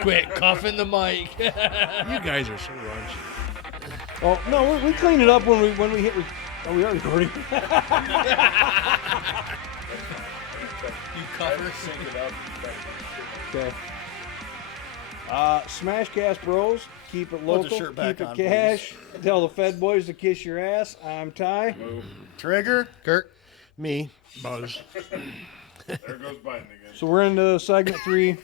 Quit cuffing the mic. You guys are so raunchy. Oh no, we clean it up when we hit. Oh, we are recording. You cuffer. Sync it up. Okay. SmashCastBros, keep it the local, shirt back keep it on, cash. Tell the Fed boys to kiss your ass. I'm Ty. Trigger. Kirk. Me, Buzz. There goes Biden again. So we're into segment 3.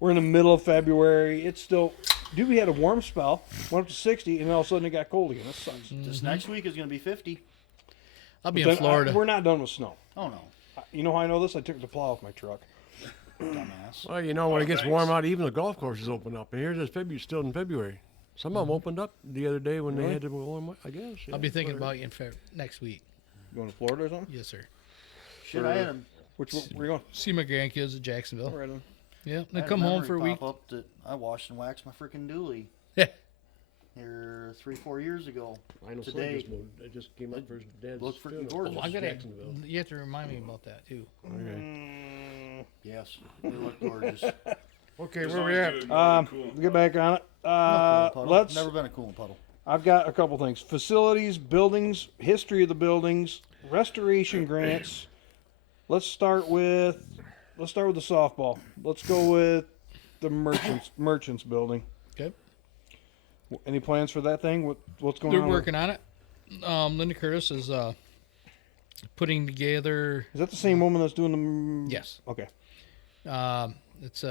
We're in the middle of February. It's still, dude, we had a warm spell, went up to 60, and all of a sudden it got cold again. That sucks. This next week is going to be 50. I'll be Then in Florida. we're not done with snow. Oh, no. You know how I know this? I took the plow off my truck. Dumbass. Well, you know, when it gets thanks. warm out, even the golf courses open up. And here's this February, still in February. Some of them opened up the other day when they had to warm up, I guess. Yeah. I'll be thinking about you in next week. Going to Florida or something? Yes, sir. Shit, I had a Where you going? See my grandkids at Jacksonville. Right on. Yeah, I then had come home memory for a week. pop up that I washed and waxed my freaking dually Yeah. here 3-4 years ago. I know today. just moved. It just came up for his dad's Looked freaking funeral. gorgeous. Oh, I gotta. Jacksonville. You have to remind me about that too. Okay, Yes, they look gorgeous. okay As where long we as at? you didn't go to the cool. Get back on it. Puddle. Let's. Never been a cooling puddle. I've got a couple things: facilities, buildings, history of the buildings, restoration grants. Let's start with the softball. Let's go with the merchants building. Okay. Any plans for that thing? What's going They're on? working on it. Linda Curtis is putting together. Is that the same woman that's doing the? Yes. Okay. It's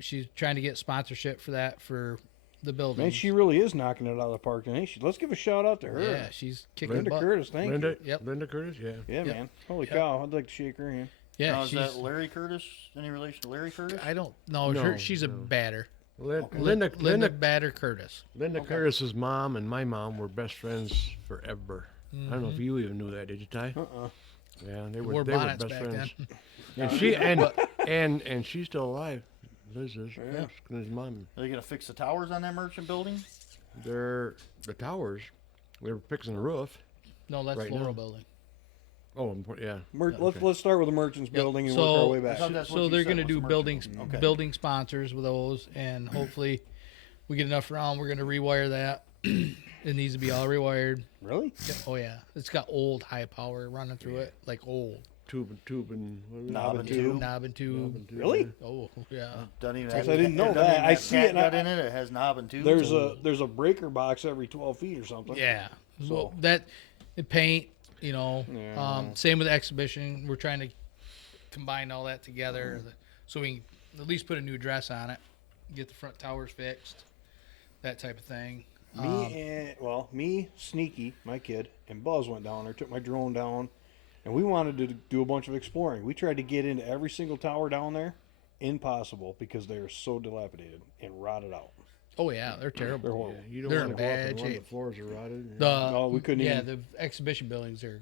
she's trying to get sponsorship for that for the building. Man, she really is knocking it out of the park, ain't she? Let's give a shout out to her. Yeah, she's kicking Linda butt. Curtis, thank Linda, you. Yep. Linda Curtis, yeah. Yeah, Yep. man. Holy Yep. cow! I'd like to shake her hand. Yeah, Now, is she's. that Larry Curtis? Any relation to Larry Curtis? I don't know. No, She's a no. batter. Linda Batter Curtis. Curtis's mom and my mom were best friends forever. I don't know if you even knew that, did you, Ty? Yeah, they Wore were bonnets best back friends. then. And she and she's still alive. Liz is. Yeah. His mom. Are they going to fix the towers on that merchant building? They're the towers. We were fixing the roof. No, that's Right floral now. building. Oh, yeah. Let's start with the merchants building and work our way back. So that's what So you they're said going to was do the buildings, merchant building. Okay. building sponsors with those, and hopefully we get enough around. We're going to rewire that. It needs to be all rewired. Really? Oh yeah, it's got old high power running through it, like old Tube and what is it? Knob and tube. knob and tube. Really? Oh yeah. Doesn't even Guess have, I didn't know it doesn't that. even I have see it and catgut I- in it. It has knob and tube. There's a breaker box every 12 feet or something. Yeah. So- Well, that it paint, you know. Yeah. Same with the exhibition. We're trying to combine all that together so we can at least put a new dress on it, get the front towers fixed, that type of thing. Me, Sneaky, my kid, and Buzz went down there, took my drone down, and we wanted to do a bunch of exploring. We tried to get into every single tower down there. Impossible because they are so dilapidated and rotted out. Oh yeah, they're terrible. They're horrible. Yeah, you don't They're want in to go up bad and one of shape. the floors are rotted. No, we couldn't Yeah, even. the exhibition buildings are.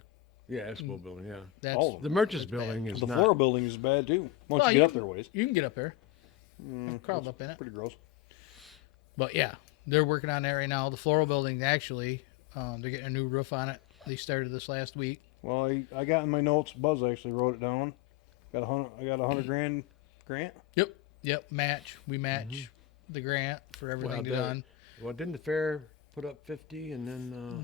Yeah, Expo building, yeah. That's All of The them. merchants That's bad. building is The not. floor building is bad too. Once Well, you get you- up there, ways. You can get up there. Crawled up in it. Pretty gross. But yeah, they're working on that right now. The floral building, actually, they're getting a new roof on it. They started this last week. Well, I got in my notes. Buzz actually wrote it down. I got $100 grand grant. Yep, match. We match the grant for everything Well, done. Well, didn't the fair put up 50 and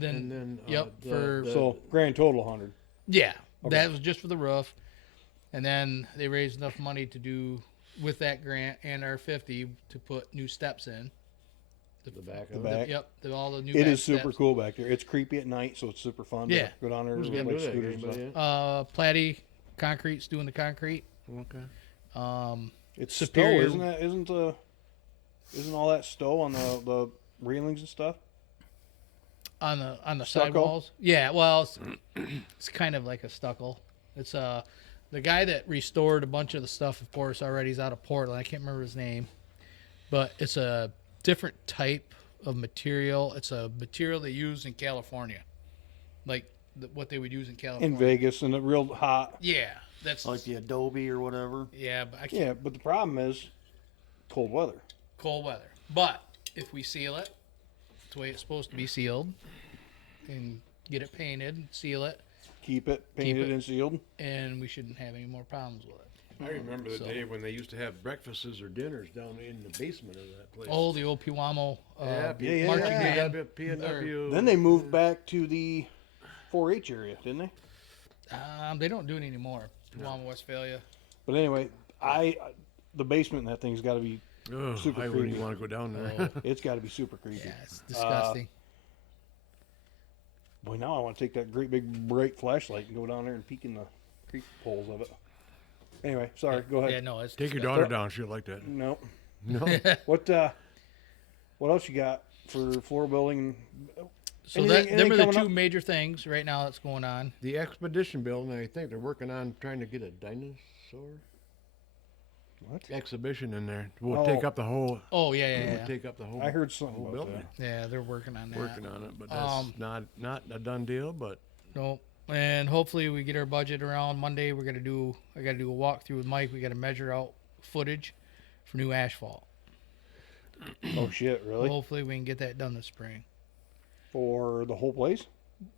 then yep, for- So grand total 100. Yeah, Okay. that was just for the roof. And then they raised enough money to do with that grant and our 50 to put new steps in. the back The of back. Yep, all the new. It back is super steps. cool back there. It's creepy at night, so it's super fun. Yeah. To go down there. Who's and gonna like do that? scooters and Anybody stuff. Platty Concrete's doing the concrete. Okay. It's Superior- stow, isn't it? Isn't all that stow on the railings and stuff? On the Stucco? sidewalls. Yeah, well, it's kind of like a stucco. It's the guy that restored a bunch of the stuff, of course, already is out of Portland. I can't remember his name, but it's a different type of material. It's a material they use in California, like what they would use in California. In Vegas, and it real hot. Yeah, that's like the Adobe or whatever. yeah, but I can't. Yeah, but the problem is cold weather. Cold weather. But if we seal it, it's the way it's supposed to be sealed, and get it painted, seal it, Keep it painted it. and sealed. and we shouldn't have any more problems with it. I remember the day when they used to have breakfasts or dinners down in the basement of that place. Oh, the old Pewamoe yeah, marching yeah. band. P&W. Then they moved back to the 4-H area, didn't they? They don't do it anymore. Pewamoe, Westphalia. But anyway, the basement in that thing's got to be Ugh, super I wouldn't creepy. want to go down there. It's got to be super creepy. Yeah, it's disgusting. Boy, now I want to take that great big bright flashlight and go down there and peek in the creep holes of it. Anyway, sorry. Go ahead. Yeah, no, it's Take your disgusting. daughter down. She'll like that. No. No. What else you got for floor building? So Anything them are the coming two up? major things right now that's going on. The expedition building, I think they're working on trying to get a dinosaur What? exhibition in there. We'll Oh. take up the whole. Oh yeah, We'll take up the whole. I heard something whole about building. that. yeah. They're working on that. Working on it, but that's not a done deal. But Nope. And hopefully we get our budget around Monday. I got to do a walkthrough with Mike. We got to measure out footage for new asphalt. Oh shit! Really? Hopefully we can get that done this spring. For the whole place?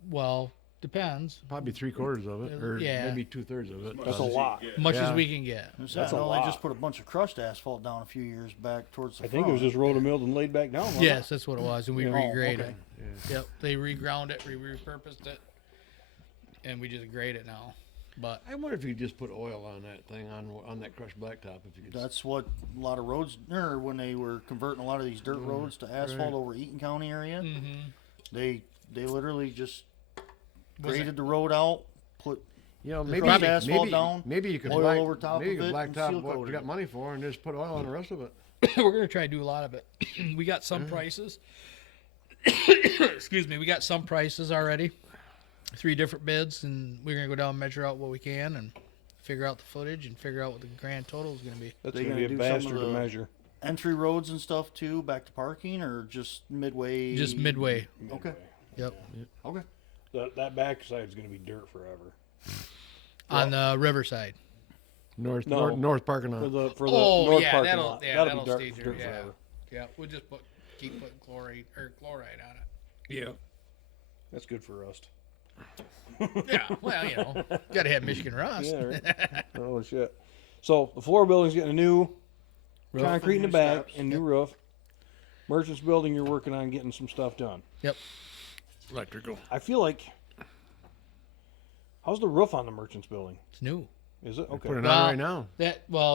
Well, depends. probably 3/4 of it, or Yeah. maybe 2/3 of it. That's a lot. Much as Yeah. we can get. That's That's a They lot. just put a bunch of crushed asphalt down a few years back towards the I think it was just roto-milled and laid back down. wasn't Yes, that's what it was, and we Yeah. regraded okay. it. Yep, they reground it, repurposed it, and we just grade it now. But I wonder if you could just put oil on that thing on that crushed blacktop. If you could. That's what a lot of roads, or when they were converting a lot of these dirt roads to asphalt over Eaton County area, they literally just graded the road out, put You know, Maybe maybe asphalt maybe, down, maybe you could oil black, over top maybe of you could it, and blacktop seal what coat you it. got money for and just put oil on the rest of it. we're gonna try to do a lot of it. We got some prices. Excuse me, we got some prices already. 3 different bids, and we're gonna go down and measure out what we can and figure out the footage and figure out what the grand total is gonna be. That's They going to be a gonna do some bastard of to the- measure. entry roads and stuff too, back to parking, or just midway? Just midway. Okay. Yep. Okay. That backside is going to be dirt forever. On the riverside. North No. north parking lot. For the Oh, north yeah, parking that'll- lot. yeah, that'll that'll be stay dirt there, yeah. forever. Yeah, we'll just keep putting chloride on it. Yeah. That's good for rust. Yeah, well, gotta have Michigan rust. Yeah, right. Oh shit. So the floor building's getting a new Roof. concrete in the New back steps. and new roof. Merchants building, you're working on getting some stuff done. Yep. Electrical. I feel like. How's the roof on the merchants building? It's new. Is it okay? Put it Well, on right now.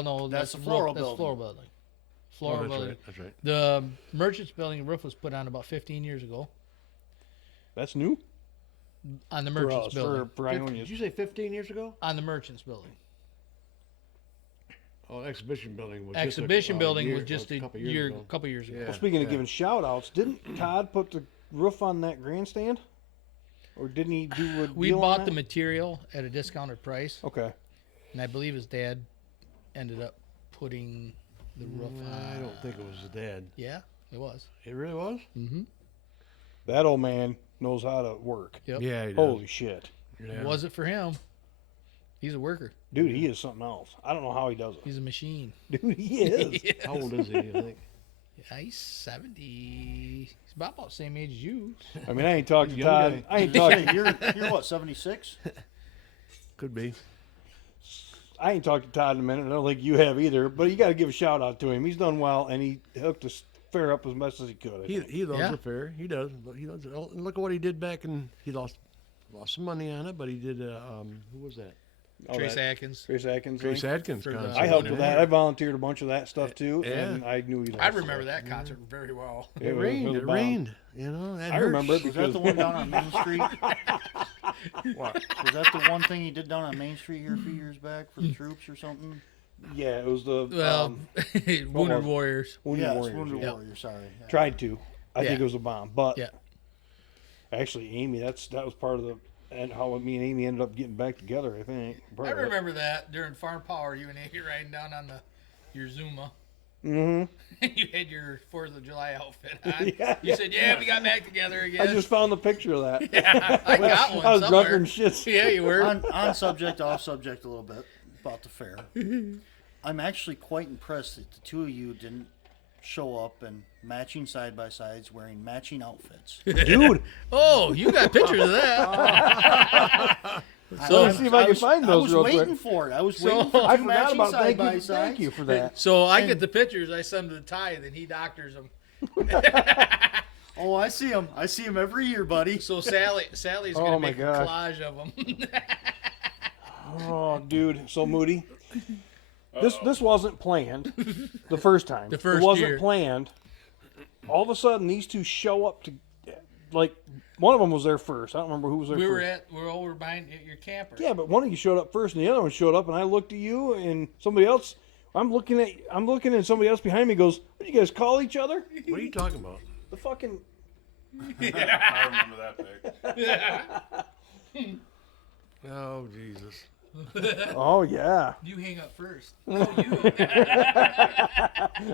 No, That's the roof- floral that's building. floor building. Oh, Floor that's building. right. That's right. The merchants building roof was put on about 15 years ago That's new on the for merchants us, building. for Ionia. Did you say 15 years ago? On the merchants building. Oh, exhibition building was Exhibition building was just a a couple years ago. couple years ago. Yeah. Well, speaking of giving shout outs, didn't Todd put the roof on that grandstand? Or didn't he do a We deal on bought that? the material at a discounted price, Okay. and I believe his dad ended up putting the roof I on. don't think it was his dad. Yeah, it was. It really was? That old man knows how to work. Yep. Yeah, he does. Holy shit. Yeah. Was it for him? He's a worker. Dude, he is something else. I don't know how he does it. He's a machine. Dude, he is. How old is he, I think? Yeah, he's 70. He's about the same age as you. I mean, I ain't talked to Young Todd. guy. I ain't Hey, talked. you're what, 76? Could be. I ain't talked to Todd in a minute. I don't think you have either. But you got to give a shout out to him. He's done well, and he hooked us fair up as best as he could. I think. He loves Yeah. the fair. He does. But he loves it. Oh, and look at what he did back in. He lost some money on it, but he did. Who was that? Oh, Trace that- Atkins. Trace Atkins. Trace thing. Atkins For the- concert. I helped Yeah. with that. I volunteered a bunch of that stuff too, Yeah. and I knew he. I remember that concert very well. It rained. was It bomb. rained. You know. That I hurts. remember it Was that because the one down on Main Street? What? Was that the one thing he did down on Main Street here a few years back for the troops or something? yeah, it was the Well, was Wounded it? Warriors. Wounded Yes, Warriors. Wounded yeah. Warrior, sorry. Yeah. Tried to. I think Yeah. it was a bomb, but Yeah. actually, Amy, that was part of the and how me and Amy ended up getting back together. I think. I remember that during Farm Power, you and Amy riding down on your Zuma. Mm-hmm. You had your 4th of July outfit on. Yeah, You said, "Yeah, we got back together again." I just found the picture of that. yeah, I got one I was somewhere. drunk and shit. Yeah, you were. On subject, off subject a little bit about the fair. I'm actually quite impressed that the two of you didn't show up in matching side-by-sides wearing matching outfits. Dude, Oh, you got pictures of that. Let's see if I can find I those was real waiting quick. for it. I was So- waiting for I two forgot matching about side by thank side. you for that. So I get the pictures. I send them to Ty, then he doctors them. Oh, I see them. I see them every year, buddy. So Sally's Oh gonna my make a gosh. collage of them. Oh, dude, so moody. This wasn't planned the first time. The first it wasn't year. planned. All of a sudden, these two show up to, like, one of them was there first. I don't remember who was there we first. were over behind your camper. Yeah, but one of you showed up first, and the other one showed up, and I looked at you, and somebody else. I'm looking, and somebody else behind me goes, "What do you guys call each other?" What are you talking about? The fucking. I remember that pic. Oh, Jesus. Oh yeah. You hang up first. No, you.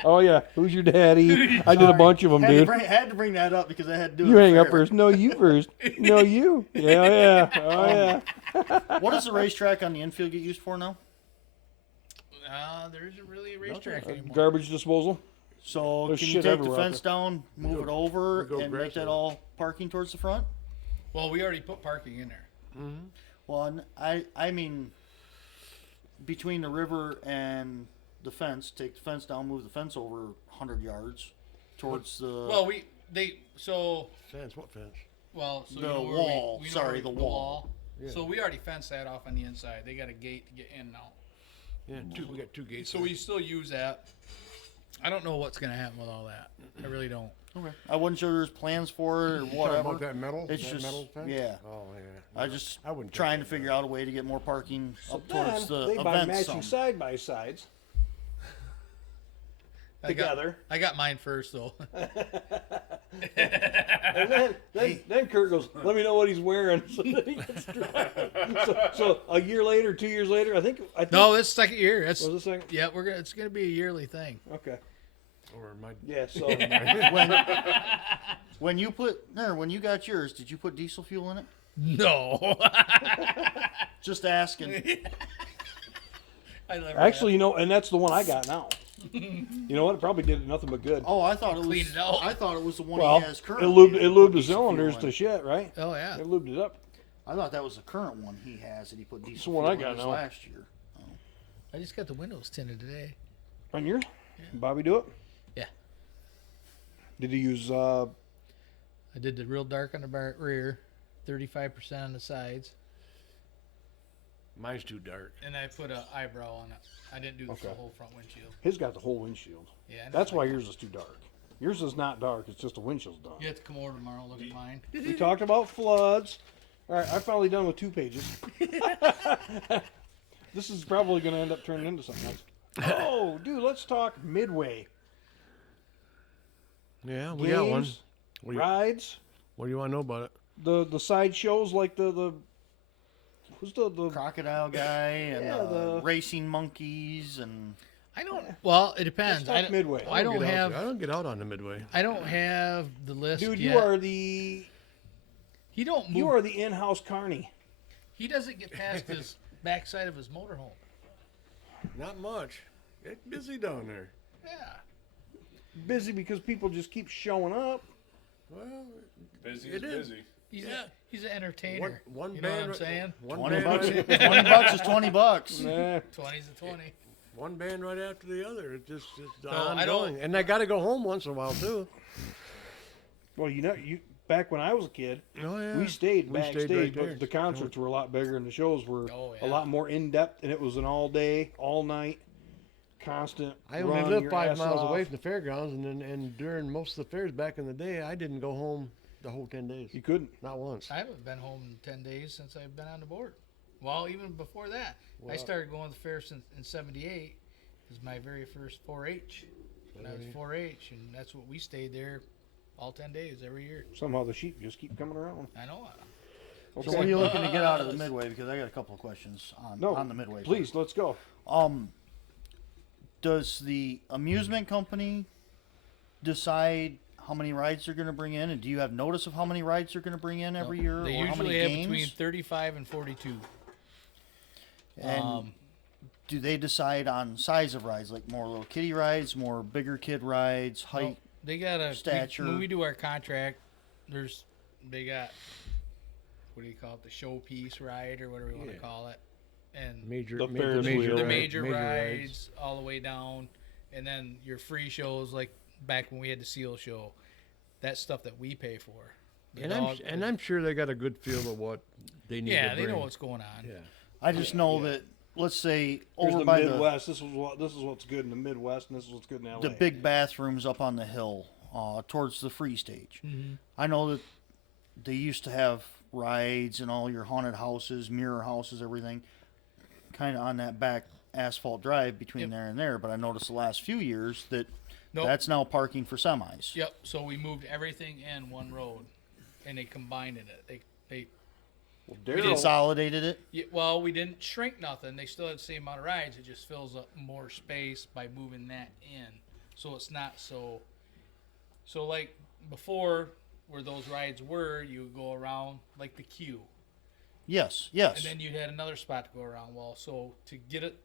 Oh yeah. Who's your daddy? I did a bunch of them, dude. Had to bring that up because I had to do You it. hang up fair. first. No, you first. No, you. Yeah, yeah. Oh yeah. What does the racetrack on the infield get used for now? There isn't really a racetrack anymore. Garbage disposal. So There's can you shit take the everywhere out fence down, move it over, go and make grass that it. all parking towards the front? Well, we already put parking in there. Well, I mean, between the river and the fence, take the fence down, move the fence over 100 yards towards the Well, so Fence? What fence? so The you know where wall. we know Sorry, where the wall. So we already fenced that off on the inside. They got a gate to get in and out. Yeah, we got two gates. So we still use that. I don't know what's gonna happen with all that. I really don't. Okay. I wasn't sure there's plans for it or Talking whatever. about that metal? It's that just metal fence? yeah. Oh, yeah. I just I wouldn't trying to take that figure out a way to get more parking up towards the they buy event matching some. side by sides I got- together. I got mine first though. And then Kirk goes, "Let me know what he's wearing." So, then he gets so a year later, 2 years later, I think. No, it's second year. That's Was it second? yeah. It's gonna be a yearly thing. Okay. Or my Yeah. So When you got yours, did you put diesel fuel in it? No. Just asking. I never actually, and that's the one I got now. You know what? It probably did nothing but good. Oh, I thought it was. Clean it out. I thought it was the one Well, he has it currently. lubed that it he lubed put the diesel fuel cylinders in. to shit, right? Oh yeah. It lubed it up. I thought that was the current one he has that he put diesel the fuel one I in got his now. last year. I just got the windows tinted today. On your? Bobby do it? Yeah. Did he use? I did the real dark on the rear, 35% on the sides, Mine's too dark. and I put a eyebrow on it. I didn't do the Okay. whole front windshield. His got the whole windshield. Yeah. I know, That's why like, yours is too dark. Yours is not dark. It's just the windshield's done. you have to come over tomorrow. Look at mine. We talked about floods. All right, I'm finally done with 2 pages. This is probably going to end up turning into something else. Oh, dude, let's talk Midway. Yeah, we got one. Games, What do you, rides, what do you want to know about it? the side shows like the who's the Crocodile guy and Yeah, the- racing monkeys and I don't. Well, it depends. Let's talk Midway. I don't get out have. there. I don't get out on the Midway. I don't have the list dude? yet. You are the He in-house carny. He doesn't get past his backside of his motorhome. Not much. It's busy down there. Yeah. Busy because people just keep showing up. Well, Busy It is is. busy. He's an entertainer. one you know band. what I'm saying? One 20 band. bucks. Right, 20 bucks is 20 bucks. Nah. 20's a 20. one band right after the other. It's just I ongoing. don't- And I got to go home once in a while too. Well, back when I was a kid, Oh yeah. we stayed We stayed backstage, right there. but the concerts were a lot bigger and the shows were Oh, a yeah. lot more in depth, and it was an all day, all night, constant. I only run lived your 5 ass miles off. away from the fairgrounds, and during most of the fairs back in the day, I didn't go home the whole 10 days. You couldn't. Not once. I haven't been home in 10 days since I've been on the board. Well, even before that. I Well- started going to the fair since in 78. It was my very first 4-H. And I was 4-H, and that's what we stayed there all 10 days every year. Somehow the sheep just keep coming around. I know. Okay. So what are you looking to get out of the Midway? Because I got a couple of questions No, on the Midway. please, let's go. Does the amusement company decide how many rides they're going to bring in, and do you have notice of how many rides they're going to bring in every year, They or how many usually have games? between 35 and 42. And do they decide on size of rides, like more little kiddie rides, more bigger kid rides, height? Well, they got a stature. when we do our contract, they got what do you call it, the showpiece ride or whatever you want to Yeah. call it, and The Ferris wheel. the Right. major rides all the way down, and then your free shows like back when we had the Seal Show, that stuff that we pay for. The dog- I'm sure they got a good feel of what they need yeah, to they bring. know what's going on. Yeah. I just know that, let's say, Here's over the by Midwest. This is what's good in the Midwest, and this is what's good in LA. the big bathrooms up on the hill towards the free stage. Mm-hmm. I know that they used to have rides and all your haunted houses, mirror houses, everything, kind of on that back asphalt drive between Yep. there and there. But I noticed the last few years that Nope. that's now parking for semis. Yep. So we moved everything in one road, and they combined it. They Well, We Daryl, consolidated it. yeah, well, we didn't shrink nothing. They still had the same amount of rides. It just fills up more space by moving that in, so it's not so. So like before, where those rides were, you would go around like the queue, Yes. and then you had another spot to go around. Well, so to get it,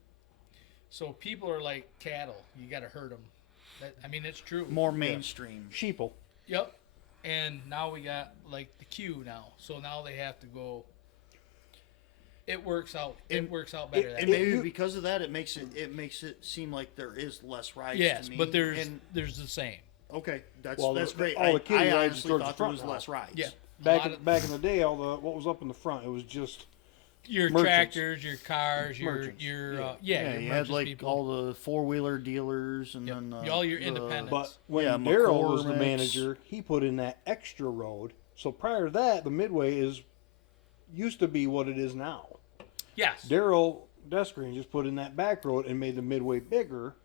so people are like cattle. You got to herd them. I mean, it's true. More mainstream. sheeple. Yep. And now we got like the queue now. So now they have to go. It works out. It works out better. And that way. maybe because of that, it makes it seem like there is less rides. Yes, to me. but there's And, the same. okay, that's Well, great. all the I kiddie rides honestly towards the thought there front was now. less rides. Yeah. Back in the day, all the what was up in the front, it was just Your merchants. tractors, your cars, your Merchants. your Yeah. yeah, Yeah, your you had merchants like people. all the 4-wheeler dealers and Yep. then All your the- independents. But when Yeah, Daryl was the McCormick's. manager, he put in that extra road. So prior to that, the Midway used to be what it is now. Yes. Daryl Descreen just put in that back road and made the Midway bigger.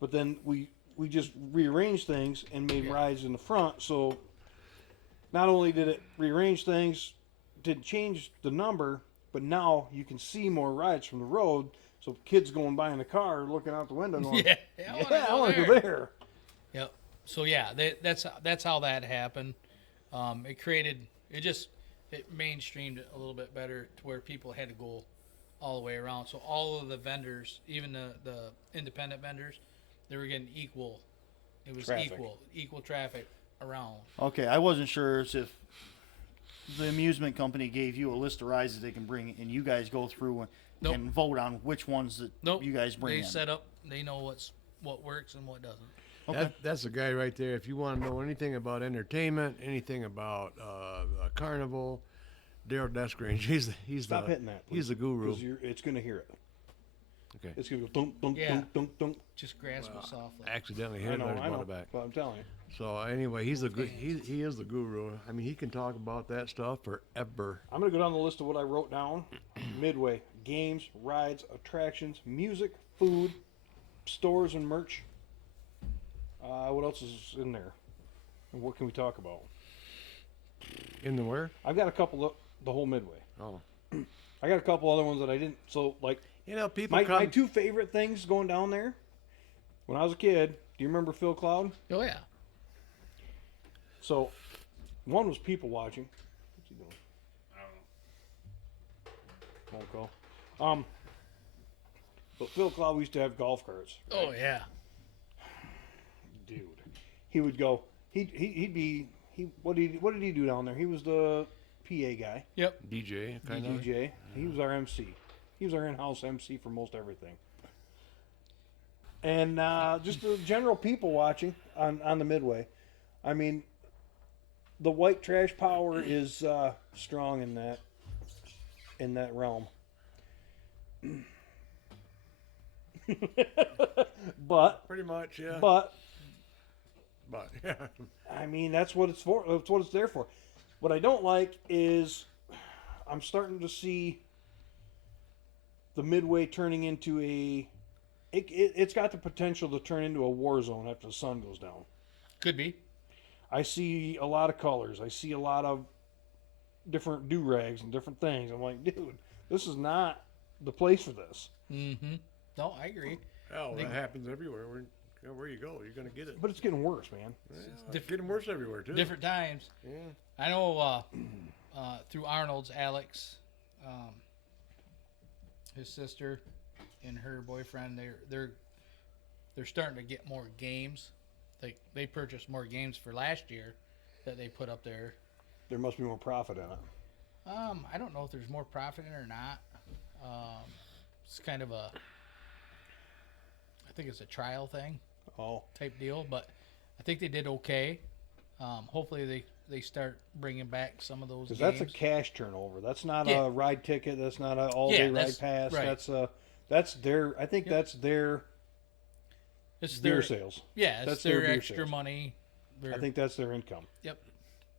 But then we just rearranged things and made Yeah. rides in the front. So not only did it rearrange things, didn't change the number, but now you can see more rides from the road. So kids going by in the car looking out the window going, Yeah, I want to go there. Yep. So yeah, that's how that happened. It mainstreamed it a little bit better to where people had to go all the way around. So all of the vendors, even the independent vendors, they were getting equal. It was Traffic. equal traffic around. Okay, I wasn't sure as if the amusement company gave you a list of rides that they can bring, and you guys go through and, Nope. and vote on which ones that Nope. you guys bring They in. set up. They know what works and what doesn't. Okay. That's the guy right there. If you want to know anything about entertainment, anything about a carnival, Daryl Desgrange, he's Stop the hitting that. he's the guru. Because it's going to hear it. Okay. It's going to go dunk, dunk, Yeah. dunk, dunk, dunk. Just grasp it softly. Accidentally I hit it, know, I just I brought know. it back. But I'm telling you. So anyway, he is the guru. I mean, he can talk about that stuff forever. I'm going to go down the list of what I wrote down. Midway. Games, rides, attractions, music, food, stores, and merch. What else is in there? And what can we talk about? In the where? I've got a couple of the whole Midway. Oh, I got a couple other ones that I didn't. So, like, you know, people my come. two favorite things going down there when I was a kid. Do you remember Phil Cloud? Oh yeah. So, one was people watching. What's he doing? I don't know. Phone call. But Phil Cloud used to have golf carts. Oh yeah. Dude, he would go. What did he do down there? He was the PA guy, Yep. DJ kind of. DJ. He was our MC. He was our in-house MC for most everything. And just the general people watching on the Midway. I mean, the white trash power is strong in that realm. But Pretty much, yeah. but yeah. I mean, that's what it's for. That's what it's there for. What I don't like is I'm starting to see the Midway turning into it's got the potential to turn into a war zone after the sun goes down. Could be. I see a lot of colors. I see a lot of different do-rags and different things. I'm like, dude, this is not the place for this. Mm-hmm. No, I agree. Oh, that happens everywhere. Where you go, you're gonna get it. But it's getting worse, man. It's getting worse everywhere too. Different times. Yeah. I know through Arnold's, Alex, his sister, and her boyfriend. They're starting to get more games. They purchased more games for last year that they put up there. There must be more profit in it. I don't know if there's more profit in it or not. It's kind of I think it's a trial thing type deal, but I think they did okay. Hopefully they start bringing back some of those games. Because that's a cash turnover. That's not Yeah. a ride ticket. That's not an all-day ride that's- pass. right. That's their. I think that's their it's beer their sales. yeah, it's that's their their beer extra sales. money. I think that's their income. Yep.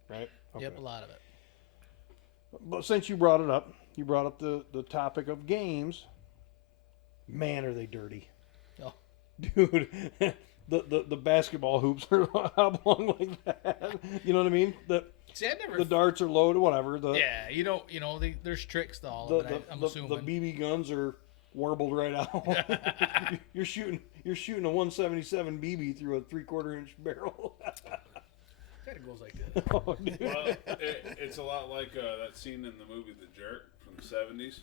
Right. Yep, a lot of it. But since you brought it up, you brought up the topic of games. Man, are they dirty? Oh. Dude, the basketball hoops are oblong like that. You know what I mean? See, I never. The darts are loaded, whatever. Yeah, there's tricks to all of it. I'm assuming. The BB guns are warbled right out. you're shooting a 177 BB through a 3/4 inch barrel. Kind of goes like this. Oh, dude. Well, it's a lot like that scene in the movie The Jerk from the 70s.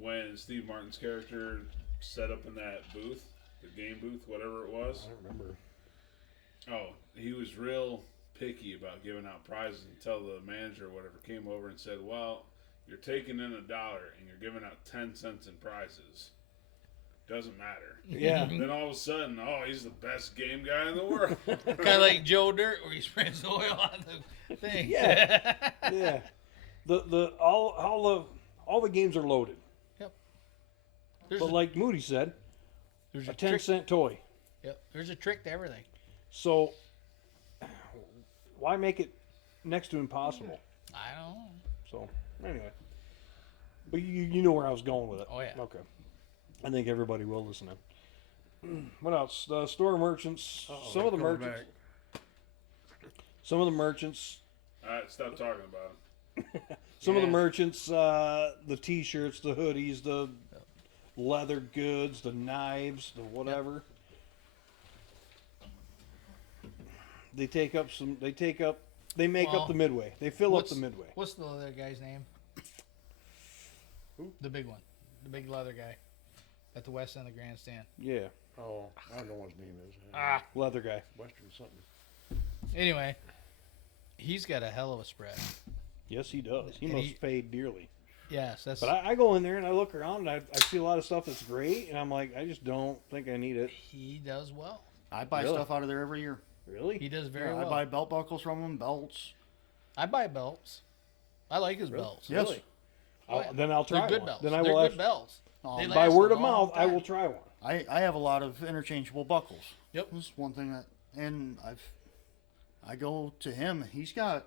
When Steve Martin's character set up in that booth, the game booth, whatever it was. I don't remember. Oh, he was real picky about giving out prizes until the manager or whatever came over and said, well, you're taking in $1 and you're giving out 10 cents in prizes. Doesn't matter. Yeah. Then all of a sudden, he's the best game guy in the world. Kind of like Joe Dirt, where he sprays oil on the thing. Yeah. Yeah. All the games are loaded. There's But like Moody said, there's a trick. 10-cent toy. Yep. There's a trick to everything. So why make it next to impossible? I don't know. So anyway, but you know where I was going with it. Oh, yeah. Okay. I think everybody will listen in. What else? The store merchants. Some of the coming merchants. back. Some of the merchants. All right, stop talking about him. Some of the merchants. The T-shirts, the hoodies, the leather goods, the knives, the whatever. They take up some. They make Well, up the midway. They fill up the midway. What's the other guy's name? Who? The big one. The big leather guy. At the west end of the grandstand. Yeah, Oh, I don't know what his name is. leather guy. Western something. Anyway, he's got a hell of a spread. Yes, he does. He And must he- pay dearly. Yes, that's. But I go in there and I look around and I see a lot of stuff that's great, and I'm like, I just don't think I need it. He does well. I buy Really? stuff out of there every year. Really? He does very Yeah, well. I buy belt buckles from him, belts. I buy belts. I like his Really? belts. Yes. Really? Oh, yeah. Then I'll try They're good one. belts. Then I They're will good have, belts. They Um, last by a word of long mouth, I time. will try one. I have a lot of interchangeable buckles. Yep. This is one thing that, and I go to him. He's got,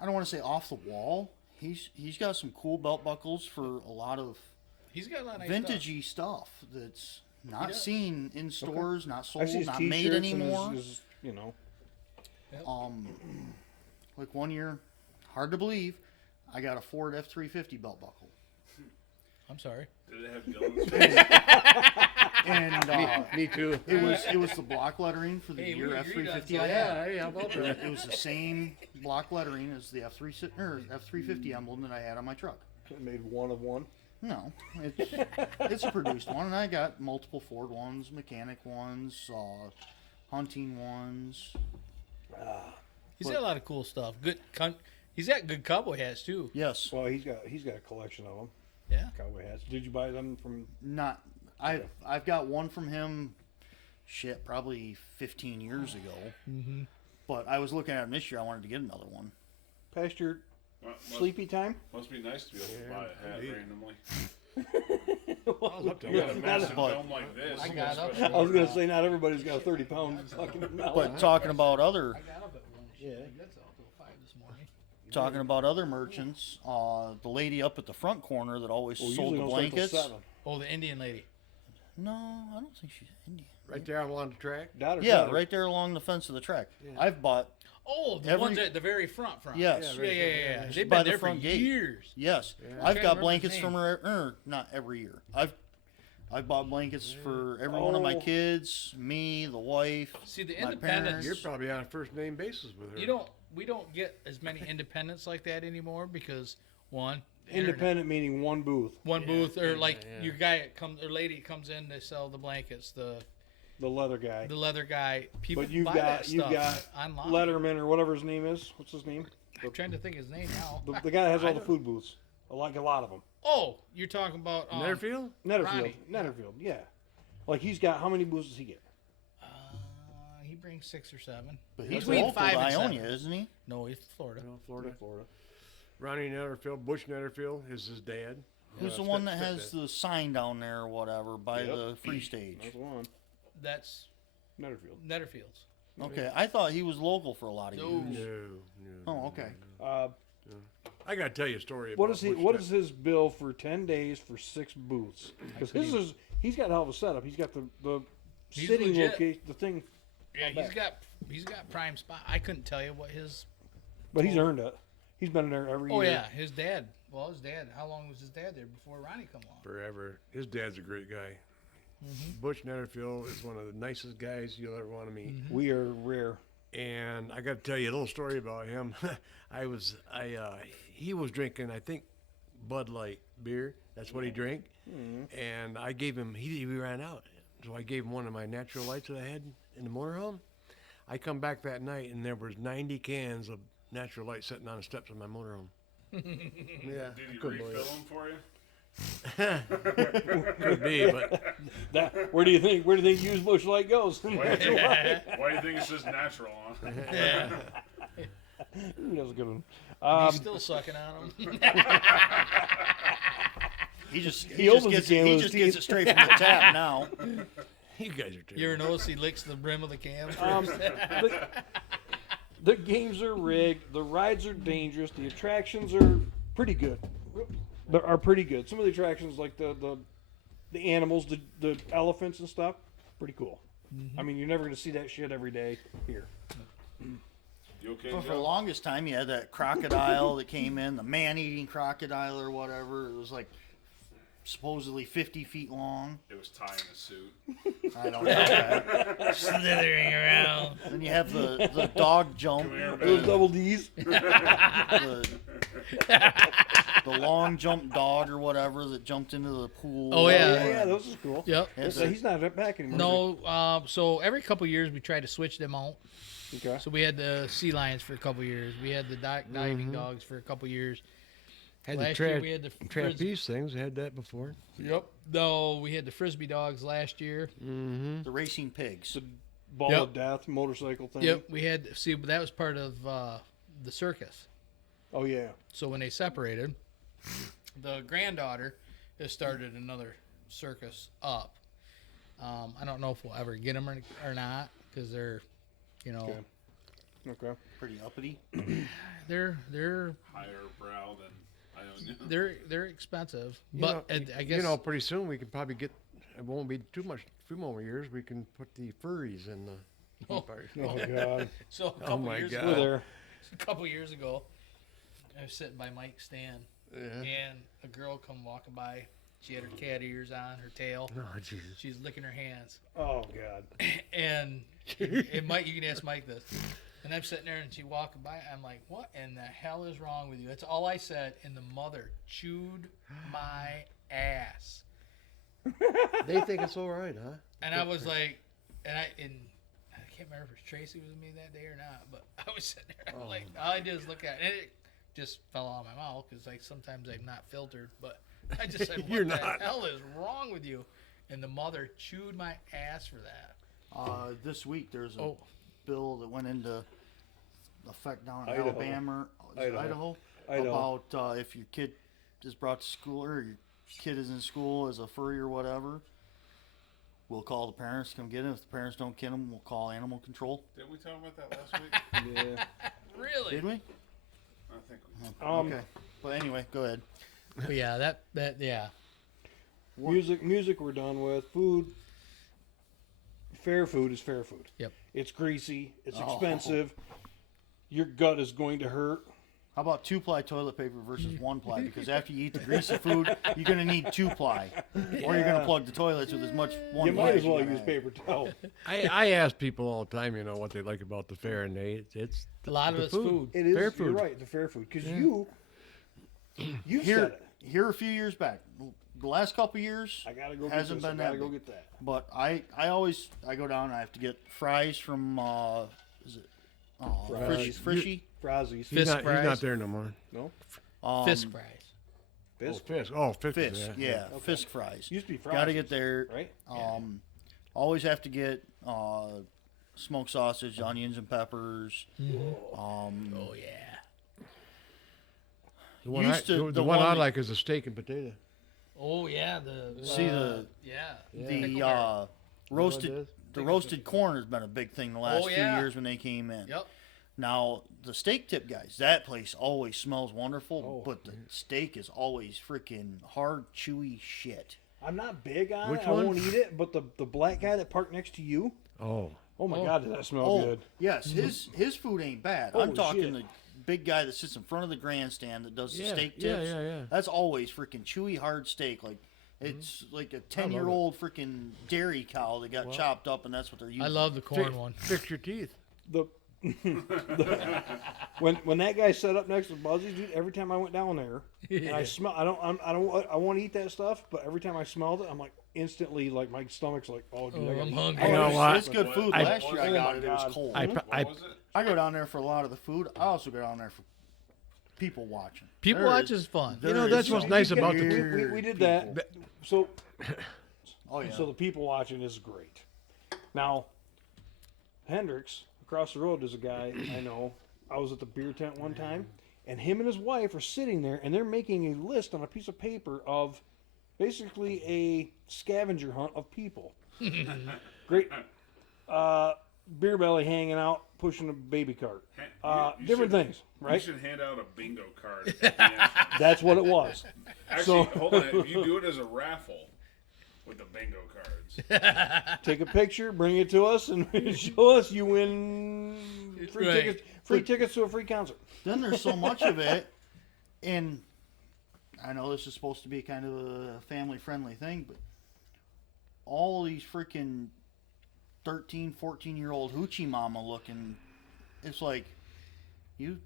I don't want to say off the wall. He's got some cool belt buckles for a lot of He's got a lot of nice vintagey stuff that's not does. seen in stores, not I sold, see his not T-shirts made anymore. and his, you know. Like one year, hard to believe, I got a Ford F-350 belt buckle. Stuff. I'm sorry. Did it have Dylan's face? And Me too. it was the block lettering for the Hey, year we agreed on F-350 I had. Hey, how about that? It was the same block lettering as the F-350 emblem that I had on my truck. Made one of one. No, it's a produced one, and I got multiple Ford ones, mechanic ones, hunting ones. He's got a lot of cool stuff. He's got good cowboy hats too. Yes, Well, he's got a collection of them. Yeah. Cowboy hats. Did you buy them from? not. I've got one from him. Shit, probably 15 years ago. Mm-hmm. But I was looking at him this year. I wanted to get another one. Past your Must- sleepy time? Must be nice to be able to buy a hat indeed. randomly. I was up to You got a it. massive But- dome like this. I got up. I was gonna say not everybody's got a 30-pound fucking mouth. But talking about other I got up at 1. Yeah. That's out till 5 this morning. talking about other merchants, the lady up at the front corner that always Well, sold usually the don't start till blankets. 7. Oh, the Indian lady. No, I don't think she's Indian. Right there along the track. Daughter, Yeah, daughter. right there along the fence of the track. I've bought. Oh, the Every- ones at the very front. Yes. Yeah. They've By been the there for front gate. years. Yes, Yeah. I've Can't got remember blankets his from her. Not every year. I've bought blankets for every one of my Oh. kids, me, the wife. See, the My independents. parents. You're probably on a first name basis with her. We don't get as many independents like that anymore because one, internet. Independent meaning one booth. One booth, or yeah, like yeah. your guy that comes or lady that comes in to sell the blankets. The leather guy. the leather guy. People But you've buy got that stuff online. Letterman or whatever his name is. What's his name? I'm trying to think his name now. The guy that has all the food booths. Like a lot of them. Oh, you're talking about Netherfield? Netherfield. Ronnie. Netherfield, yeah. Like he's got, how many booths does he get? He brings 6 or 7. But he's Between local 5 to and 7. Ionia, isn't he? No, he's Florida. Florida. Florida. Ronnie Netherfield, Bush Netherfield is his dad. Who's the one that has the sign down there or whatever by the free stage? That's the one. That's Netherfield. Netherfields. Okay, I thought he was local for a lot of No. years. No. Oh, okay. I gotta tell you a story. What about is he? Bush What is his bill for 10 days for 6 booths? Because his is, he's got a hell of a setup. He's got the He's sitting legit. location, the thing, Yeah, he's got prime spot. I couldn't tell you what his. but he's earned it. He's been in there every Oh year. yeah, his dad. Well, his dad. How long was his dad there before Ronnie come along? Forever. His dad's a great guy. Bush Netherfield is one of the nicest guys you'll ever want to meet. We are rare. And I got to tell you a little story about him. He was drinking, I think, Bud Light beer. That's what he drank. And I gave him, he ran out. So I gave him one of my natural lights that I had in the motorhome. I come back that night and there was 90 cans of natural light sitting on the steps of my motorhome. Yeah, Did I he couldn't refill believe them for you? it. Could be, but Where do you think use Bush Light goes? Why do you think it's just natural, huh? Yeah, That was a good one. he's still sucking on him. He just opens the gets can it, he with just his gets teeth. it straight from the tap now. you guys are You ever terrible. notice he licks the brim of the can? The games are rigged. The rides are dangerous. The attractions are pretty good. They are pretty good. Some of the attractions, like the animals, the elephants and stuff, pretty cool. I mean, you're never going to see that shit every day here. You okay, But for the Joe? longest time, you had that crocodile that came in, the man-eating crocodile or whatever. It was like supposedly 50 feet long. It was tying a suit. I don't know. Slithering around. Then you have the dog jump, Come here, Those Ben. double D's. the, the long jump dog or whatever that jumped into the pool. Oh, yeah. Yeah, those is cool. Yep. Had So the- he's not back anymore. No, so every couple years we try to switch them out. Okay. So we had the sea lions for a couple years. We had the diving dogs for a couple years. Had Last the year we had the trapeze things. Had that before. Yep. No, we had the frisbee dogs last year. the racing pigs. The ball Yep. of death motorcycle thing. Yep. We had but that was part of the circus. Oh yeah. So when they separated, the granddaughter has started another circus up. I don't know if we'll ever get them or not because they're, you know, Okay. Pretty uppity. they're Higher brow than Ionia. they're expensive. You But know, I guess you know, pretty soon we can probably get. It won't be too much. Few more years, we can put the furries in the. Oh. park. Oh god. so. A couple my years God. We're ago, there. a couple years ago, I was sitting by Mike's stand, and a girl come walking by. She had her cat ears on, her tail. Oh Jesus! She's licking her hands. Oh god. And Mike, you can ask Mike this. And I'm sitting there, and she walking by. I'm like, "What in the hell is wrong with you?" That's all I said. And the mother chewed my ass. They think it's all right, huh? And I was like, and I can't remember if Tracy was with me that day or not. But I was sitting there, I'm like, all I did is look at it, and it just fell out of my mouth because like sometimes I'm not filtered. But I just said, You're "What the not. hell is wrong with you?" And the mother chewed my ass for that. This week there's a Oh. bill that went into effect down in Idaho. Alabama, Idaho. about if your kid is brought to school or your kid is in school as a furry or whatever, we'll call the parents to come get him. If the parents don't get him, we'll call animal control. Didn't we talk about that last week? Yeah. Really? Did we? I think we Okay. But anyway, go ahead. But yeah, that yeah. Music we're done with. Food. Fair food is fair food. Yep. It's greasy. It's Oh. expensive. Your gut is going to hurt. How about 2-ply toilet paper versus 1-ply? Because after you eat the greasy food, you're going to need 2-ply. Or you're going to plug the toilets with as much 1-ply. You might as well you can use have. paper towel. I ask people all the time, you know, what they like about the fair, and it's A lot of the it's food. It is. Fair You're food. right. The fair food. Because you said Here, it. here a few years back, the last couple years I gotta go. hasn't get this. been I gotta that go big. get that. But I go down and I have to get fries from is it Fries. Frishy? Frazzies. He's Fisk not, fries. he's not there no more. No. Fisk fries. Fisk. Fisk. Oh, Fisk. Fisk, yeah, Okay. Fisk fries. Used to be Frazzies. Gotta get there. Right. Always have to get smoked sausage, onions and peppers. Oh yeah. The one, Used to- the the one I one- like is the steak and potato. Oh yeah. The See the Pickleberry. roasted roasted corn has been a big thing the last Oh, few yeah. years when they came in. Yep. Now the steak tip guys, that place always smells wonderful, Oh, but the steak is always freaking hard, chewy shit. I'm not big on Which it. one? I won't eat it. But the black guy that parked next to you. Oh. Oh my Oh. God, does that smell Oh, good? yes, his food ain't bad. Holy I'm talking shit. the big guy that sits in front of the grandstand that does the Yeah, steak yeah, tips. yeah. That's always freaking chewy, hard steak. Like it's like a 10-year-old freaking dairy cow that got chopped up, and that's what they're using. I love the corn one. Fix your teeth. The when that guy set up next to Buzzy, dude, every time I went down there, and I smell, I want to eat that stuff, but every time I smelled it, I'm like instantly, like my stomach's like, oh, dude, I gotta I'm eat. hungry. You know it's, what? it's good food. I- Last year I Oh got my it. It was God. cold. What was it? I go down there for a lot of the food. I also go down there for people watching. People There watch is fun. You know, there that's is what's some nice about the weird we did people. that. So Oh yeah. so the people watching is great. Now, Hendrix across the road, there's a guy I know. I was at the beer tent one time, and him and his wife are sitting there, and they're making a list on a piece of paper of basically a scavenger hunt of people. Great. Beer belly hanging out, pushing a baby cart. You Different should- things, You right? should hand out a bingo card. At the entrance. That's what it was. Actually, So- hold on. If you do it as a raffle with the bingo cards, Take a picture, bring it to us, and show us. You win free Right. tickets. Free tickets to a free concert. Then there's so much of it, and I know this is supposed to be kind of a family-friendly thing, but all these freaking 13, 14-year-old hoochie mama looking, it's like, you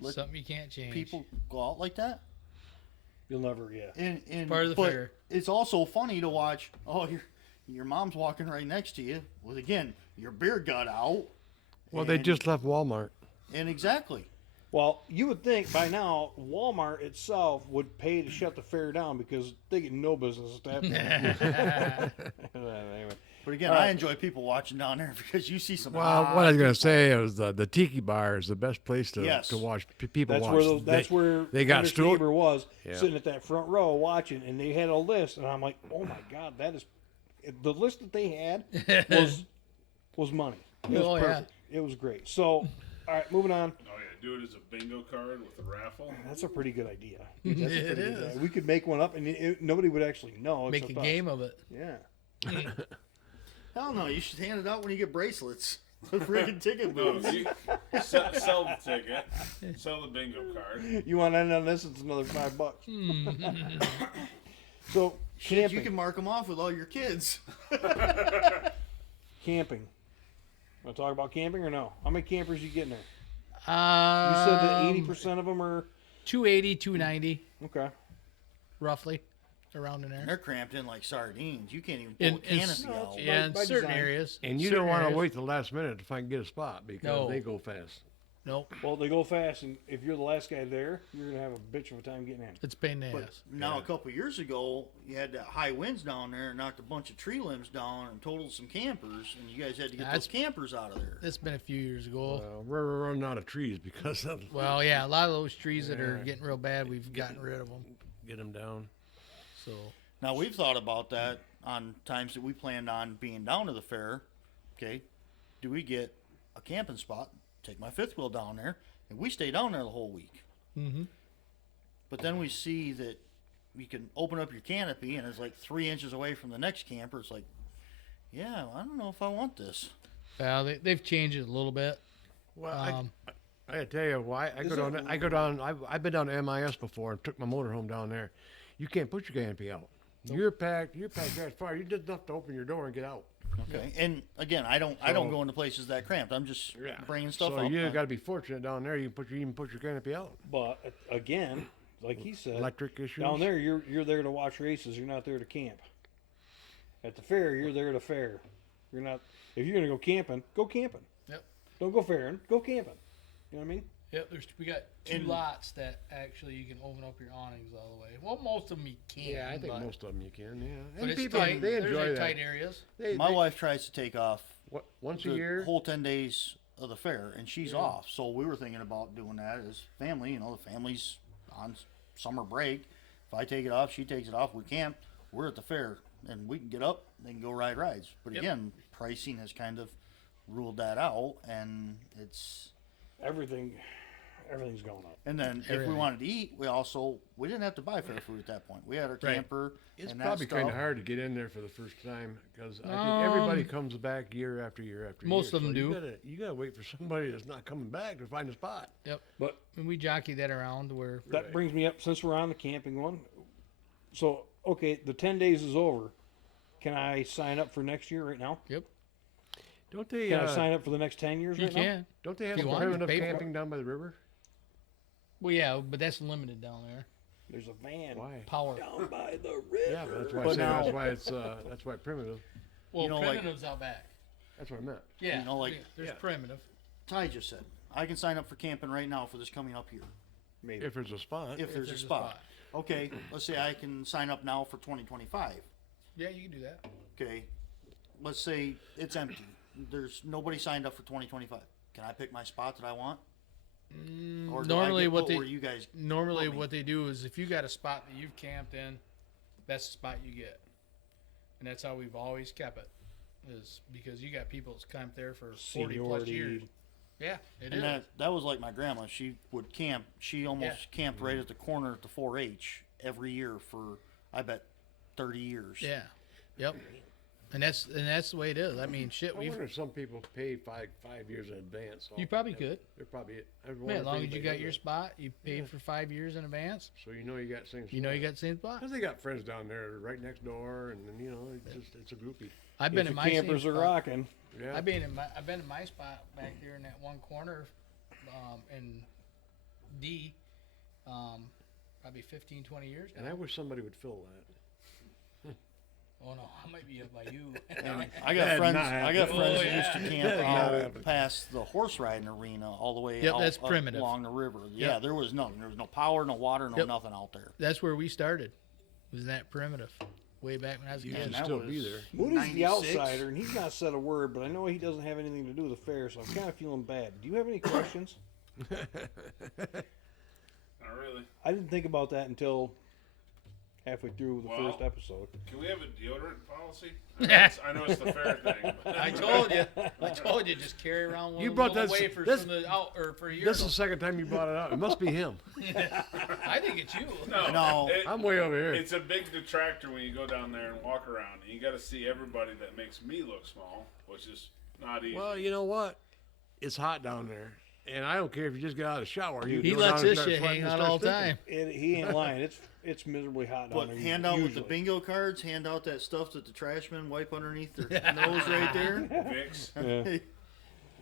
let Something you can't change. people go out like that? You'll never, yeah. And part of the but fair. It's also funny to watch, your mom's walking right next to you with, again, your beer gut out. Well, they and- just left Walmart. And exactly. Well, you would think by now Walmart itself would pay to shut the fair down because they get no business at that point. Anyway. But again, All right. I enjoy people watching down there because you see some. Well, what I was going to say is the Tiki Bar is the best place to, Yes. to watch people That's watch. where they got Hendrix stool- neighbor was Yeah. sitting at that front row watching, and they had a list, and I'm like, oh my God, that is the list that they had was money. It was Oh, yeah. perfect. It was great. So, all right, moving on. oh yeah, do it as a bingo card with a raffle. That's a pretty good idea. That's a It pretty good is. idea. We could make one up, and nobody would actually know. Make a except us. game of it. Yeah. Hell no, you should hand it out when you get bracelets. The freaking ticket No, booths. you sell the ticket, sell the bingo card. You want to end on this? It's another $5. So Shit, camping. you can mark them off with all your kids. Camping. Want to talk about camping or no? How many campers you getting there? You You said that 80% of them are 280, 290, okay. roughly, around in there. They're cramped in like sardines. You can't even pull In- a in- canopy out. Yeah, in by certain design. areas. And you Certain don't want to areas. wait till the last minute if I can get a spot because No. they go fast. Nope, Well, they go fast, and if you're the last guy there, you're gonna have a bitch of a time getting in. it's pain in the But ass. now, a couple years ago, you had that high winds down there and knocked a bunch of tree limbs down and totaled some campers, and you guys had to get That's- those campers out of there. It's been a few years ago. We're running out of trees because of Well, yeah, a lot of those trees that are getting real bad, we've gotten rid of them. get them down. So Now, we've thought about that on times that we planned on being down to the fair. Okay, do we get a camping spot, take my fifth wheel down there, and we stay down there the whole week? Mm-hmm. But then we see that you can open up your canopy and it's like 3 inches away from the next camper. It's like, yeah, I don't know if I want this. well, they've changed it a little bit. Well, Um, I tell you why. I go down. I've been down to MIS before and took my motorhome down there. You can't put your canopy out. You're packed as far. You just enough to open your door and get out. Okay. And again, I don't go into places that cramped. I'm just bringing stuff so up. you got to be fortunate down there. You can even put your canopy out. But again, like he said, Electric issues. down there you're there to watch races. You're not there to camp. At the fair, you're there to fair. You're not. If you're gonna go camping, go camping. Yep. Don't go fairing. Go camping. You know what I mean? Yep, we got two lots that actually you can open up your awnings all the way. Well, most of them you can't. Yeah, I think but, most of them you can. Yeah, But and it's people tight. they There's enjoy like that. tight areas. My wife tries to take off Once a the year. whole 10 days of the fair, and she's off. So we were thinking about doing that as family. You know, the family's on summer break. If I take it off, she takes it off. We camp. We're at the fair, and we can get up. They can go ride rides. But Yep. again, pricing has kind of ruled that out, and it's. Everything's going up. And then if Everything. we wanted to eat, we didn't have to buy fair food at that point. We had our Right. camper. It's and probably that kind of stuff. hard to get in there for the first time because I think everybody comes back year after year after Most year. of them do. You gotta wait for somebody that's not coming back to find a spot. Yep. But And we jockey that around where that brings me up, since we're on the camping one. So, okay, the 10 days is over. Can I sign up for next year right now? Don't they? Can I sign up for the next 10 years you right now? can. Don't they have If you some want, you primitive pay for it. camping down by the river? Well, yeah, but that's limited down there. There's a van Why? Power. down by the river. Yeah, but that's why I But say now- that's why primitive. Well, You know, like- primitive's out back. That's what I meant. Yeah. You know, like- there's Yeah. primitive. Ty just said, I can sign up for camping right now for this coming up year. Maybe. If there's a spot. If there's a spot. Okay, let's say I can sign up now for 2025. Yeah, you can do that. Okay, let's say it's empty. There's nobody signed up for 2025. Can I pick my spot that I want? Or do Normally I get what put they- where you guys Normally, Put me. what they do is if you got a spot that you've camped in, that's the spot you get, and that's how we've always kept it. Is because you got people that's camped there for 40 plus years. Seniority. Yeah, it and is. that was like my grandma. She would camp. She almost camped right at the corner at the 4-H every year for I bet 30 years. Yeah. Yep. And that's the way it is. I mean, shit. I We've wonder if some people pay five years in advance. you probably could. They're probably. Man, as long as you got your spot, you paid for 5 years in advance. So you know you got things. You know you got the same spot. Because they got friends down there right next door, and then, it's a groupie. I've If been the in my same campers are spot. rocking. Yeah. I've been in my spot back there in that one corner, in D, probably 15, 20 years now. And I wish somebody would fill that. Oh no, I might be up by you. And I got That's friends. not I got happening. friends Oh, that used to yeah. camp That's not out happening. past the horse riding arena all the way Yep, out that's up primitive. along the river. Yeah, Yep. there was nothing. There was no power, no water, no Yep. nothing out there. That's where we started. Was that primitive? Way back when I was a You kid. should that still was- be there. Moody's the 96. outsider, and he's not said a word, but I know he doesn't have anything to do with the fair, so I'm kind of feeling bad. Do you have any questions? Not really. I didn't think about that until halfway through the Well, first episode. Can we have a deodorant policy? I know it's the fair thing. But I told you, just carry around one You of brought those that- wafers this- from the out or for a year. This is the second time you brought it up. It must be him. I think it's you. No. I'm way over here. It's a big detractor when you go down there and walk around. And you got to see everybody that makes me look small, which is not easy. Well, you know what? It's hot down there. And I don't care if you just get out of the shower. You He go lets down and this start shit sweating hang and out start all the stinking. time. He ain't lying. It's miserably hot down But there. hand out with the usually. bingo cards, hand out that stuff that the trash men wipe underneath their nose right there. Vicks. Yeah.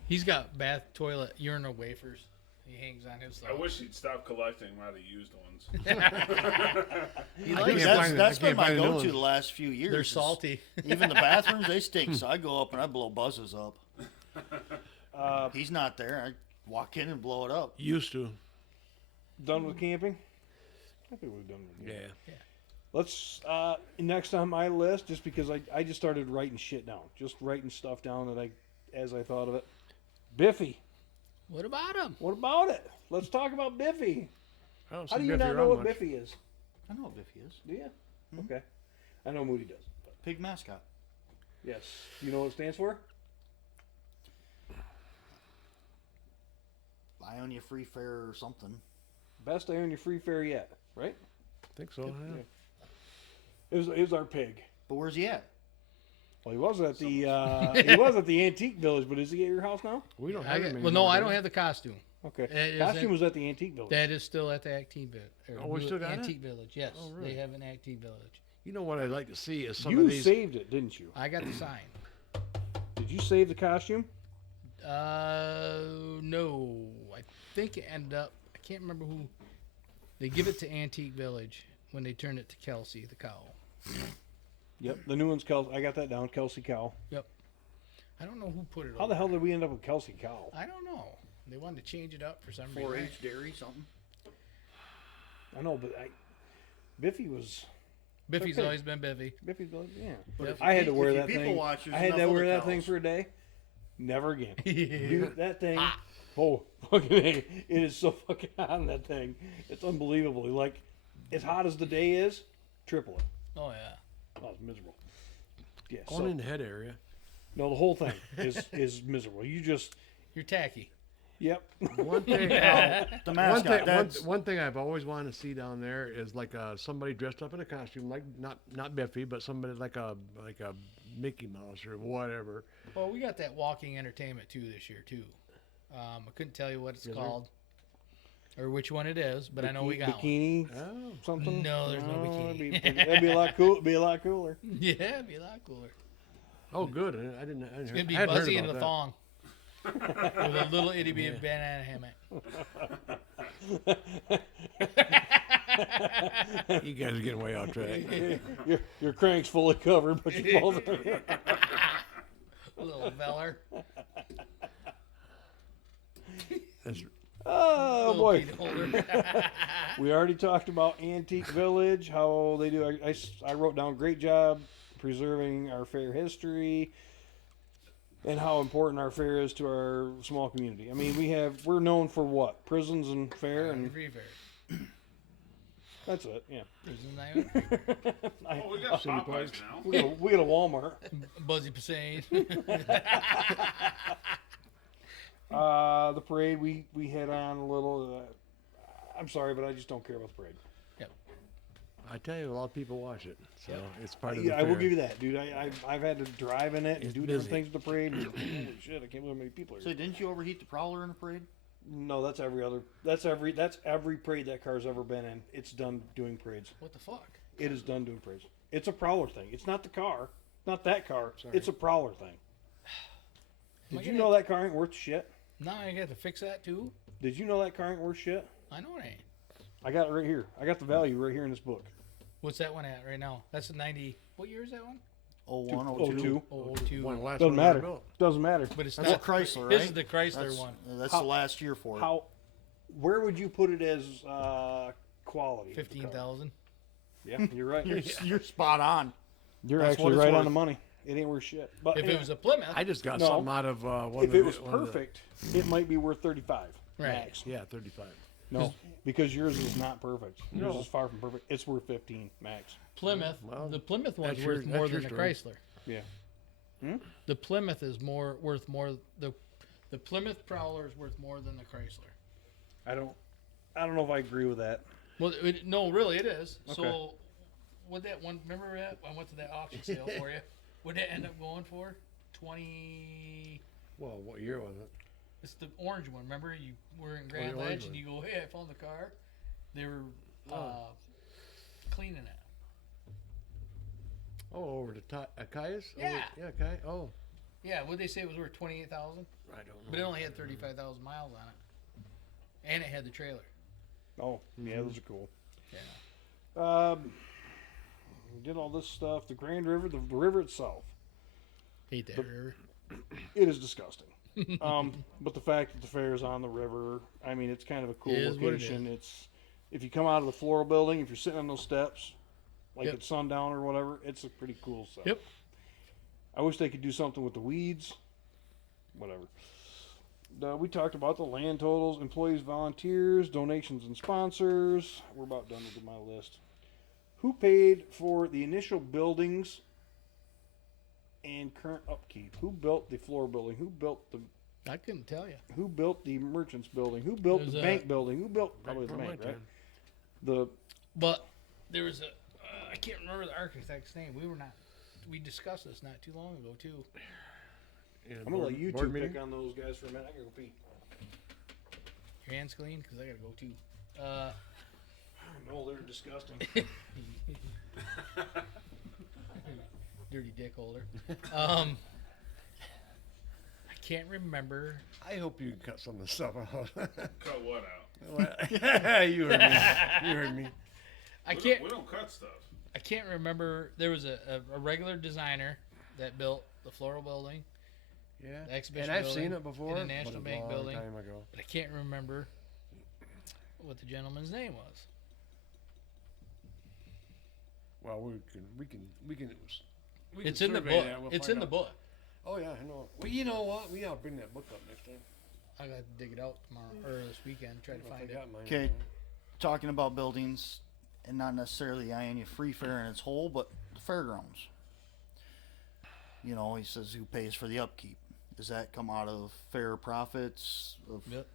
He's got bath toilet urinal wafers. He hangs on his. I wish he'd stop collecting a lot of used ones. He I likes can't it. find it. That's I been can't my find the new go-to ones. the last few years. They're is salty. Even the bathrooms, they stink. So I go up and I blow buzzes up. He's not there. I walk in and blow it up. Used to. Done with camping? I think we're done with Yeah. camping. Let's next on my list, just because I just started writing shit down, just writing stuff down that as I thought of it. Biffy, What about him? what about it? Let's talk about Biffy. I don't How see do you Biffy not know around what much. Biffy is? I know what Biffy is. Do you? Okay, I know Moody does. But Pig mascot. yes, you know what it stands for? Ionia Free Fair or something. Best Ionia free fair yet, right? I think so. Yeah. It was our pig. But where's he at? Well, he was at the antique village, but is he at your house now? We don't I have got, him well, no, anymore, I do don't we? have the costume. Okay, Is costume it- was at the antique village. That is still at the Active Village. Oh, we still got it? Antique Village. Yes, Oh, really? they have an Active Village. You know what I'd like to see is some You of these. saved it, didn't you? I got the sign. Did you save the costume? No, I think it ended up. I can't remember who. They give it to Antique Village when they turn it to Kelsey, the cow. Yep, the new one's Kelsey. I got that down, Kelsey Cow. Yep. I don't know who put it How over. the hell did we end up with Kelsey Cow? I don't know. They wanted to change it up for some 4-H reason. dairy, something. I know, but Biffy was... Biffy's Okay. always been Biffy. Biffy's like, yeah. But if I had you- to wear if you that people thing. watch, there's I had to enough wear other that thing cows. for a day. Never again. Yeah. Dude, that thing. Oh, fucking A. It is so fucking hot on that thing. It's unbelievable. Like, as hot as the day is, triple it. Oh, yeah. Oh, it's miserable. Yeah. On in the head area. No, the whole thing is miserable. You just. You're tacky. Yep. One thing, The mascot. That's one thing I've always wanted to see down there is like somebody dressed up in a costume, like not Biffy, but somebody like a Mickey Mouse or whatever. Well, we got that walking entertainment, too, this year, too. I couldn't tell you what it's Is there? called or which one it is, but I know we got one. bikini. Oh, Something. No, there's no bikini. That'd be a lot cool. Be a lot cooler. Yeah, it'd be a lot cooler. oh, good. I didn't. It's going to be I hadn't heard Buzzy in about the that. thong. With a little itty bitty banana hammock. You guys are getting way off track. Your crank's fully covered, but your balls are. A little veller. That's, Oh Little boy. bead holder. We already talked about Antique Village, how they do. I wrote down great job preserving our fair history and how important our fair is to our small community. I mean, we're known for what? Prisons and fair, and Free fair. that's it. Yeah. Prison Island. Oh, we got Popeyes now. We got a Walmart. Buzzy Passade. The parade we hit on a little. I'm sorry, but I just don't care about the parade. I tell you, a lot of people watch it, so it's part of the Yeah, fair. I will give you that, dude. I've had to drive in it and It's do different busy. things with the parade. And, holy shit, I can't believe how many people are So here. didn't you overheat the Prowler in the parade? No, that's every other. That's every parade that car's ever been in. It's done doing parades. What the fuck? It is done doing parades. It's a Prowler thing. It's not the car. Not that car. It's a Prowler thing. Am I Did you gonna- know that car ain't worth shit? Now I got to fix that too? Did you know that car ain't worth shit? I know it ain't. I got it right here. I got the value right here in this book. What's that one at right now? That's a 90. What year is that one? 01, 02. 02. Oh, 02. One of the last Doesn't ones I matter. built. Doesn't matter. But it's That's not a Chrysler, This right? is the Chrysler That's, one. That's How- the last year for it. How? Where would you put it as quality? of the car? 15,000. Yeah, you're right. You're spot on. You're That's actually what it's right on worth. the money. It ain't worth shit. But If anyway, it was a Plymouth, I just got No. something out of one if of it the- was one of the- perfect, it might be worth 35 Right. max. Yeah, 35. No, because yours is not perfect. Yours No. is far from perfect. It's worth 15 max. Plymouth, Well, the Plymouth one's that's worth your- more that's than the your Chrysler. Yeah. The Plymouth is worth more. The Plymouth Prowler is worth more than the Chrysler. I don't know if I agree with that. Well, no, really, it is. Okay. So, what that one? Remember that I went to that auction sale for you? What did that end up going for? 20. Well, what year was it? It's the orange one. Remember, you were in Grand the orange Ledge and one. you go, "Hey, I found the car." They were cleaning it. Oh, over to Caius? Yeah. Yeah, Caius. Oh, Yeah, what they say it was worth 28,000, I don't know. but it only had 35,000 miles on it, and it had the trailer. Oh, yeah, those are cool. Yeah. We did all this stuff. The Grand River, the river itself, Hate that river. it is disgusting. But the fact that the fair is on the river, I mean, it's kind of a cool It is what it location. It's if you come out of the floral building, if you're sitting on those steps, like Yep. at sundown or whatever, it's a pretty cool stuff. Yep. I wish they could do something with the weeds. Whatever. We talked about the land totals, employees, volunteers, donations, and sponsors. We're about done with my list. Who paid for the initial buildings and current upkeep? Who built the floor building? Who built the I couldn't tell you. Who built the merchants building? Who built There's the a- bank building? Who built probably the From my bank, right? time. The But there was a I can't remember the architect's name. We discussed this not too long ago too. Yeah, I'm gonna let you board two meeting? pick on those guys for a minute. I gotta go pee. Your hands clean because I gotta go too. No, they're disgusting. Dirty dick holder. I can't remember. I hope you can cut some of the stuff out. Cut what out? You heard me. You heard me. We don't cut stuff. I can't remember. There was a regular designer that built the floral building, Yeah. the exhibition And I've building, seen it before. and the National but a Bank long building. time ago. but I can't remember what the gentleman's name was. Well, we can. It's in the survey book. that. We'll It's find in the out. book. Oh yeah, I know. Well, you know what? We ought to bring that book up next time. I got to dig it out tomorrow or this weekend. Try to If I find it. got mine. Okay, talking about buildings, and not necessarily Ionia Free Fair in its whole, but the fairgrounds. You know, he says who pays for the upkeep. Does that come out of fair profits? Yep.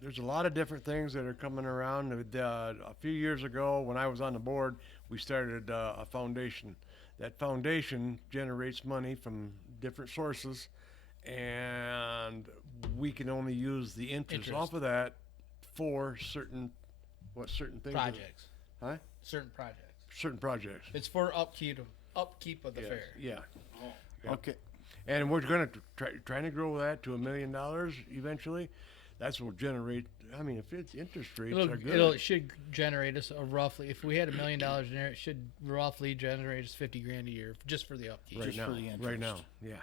There's a lot of different things that are coming around. A few years ago, when I was on the board, we started a foundation. That foundation generates money from different sources, and we can only use the interest off of that for certain things. Projects. Huh? Certain projects. Certain projects. It's for upkeep of the Yes. fair. Yeah. Oh. Okay. And we're going to trying to grow that to $1 million eventually. That's what will generate. I mean, if it's interest rates are good. It should generate us a roughly. If we had $1 million in there, it should roughly generate us $50,000 a year just for the upkeep. right just now. for the interest. Right now. Yeah.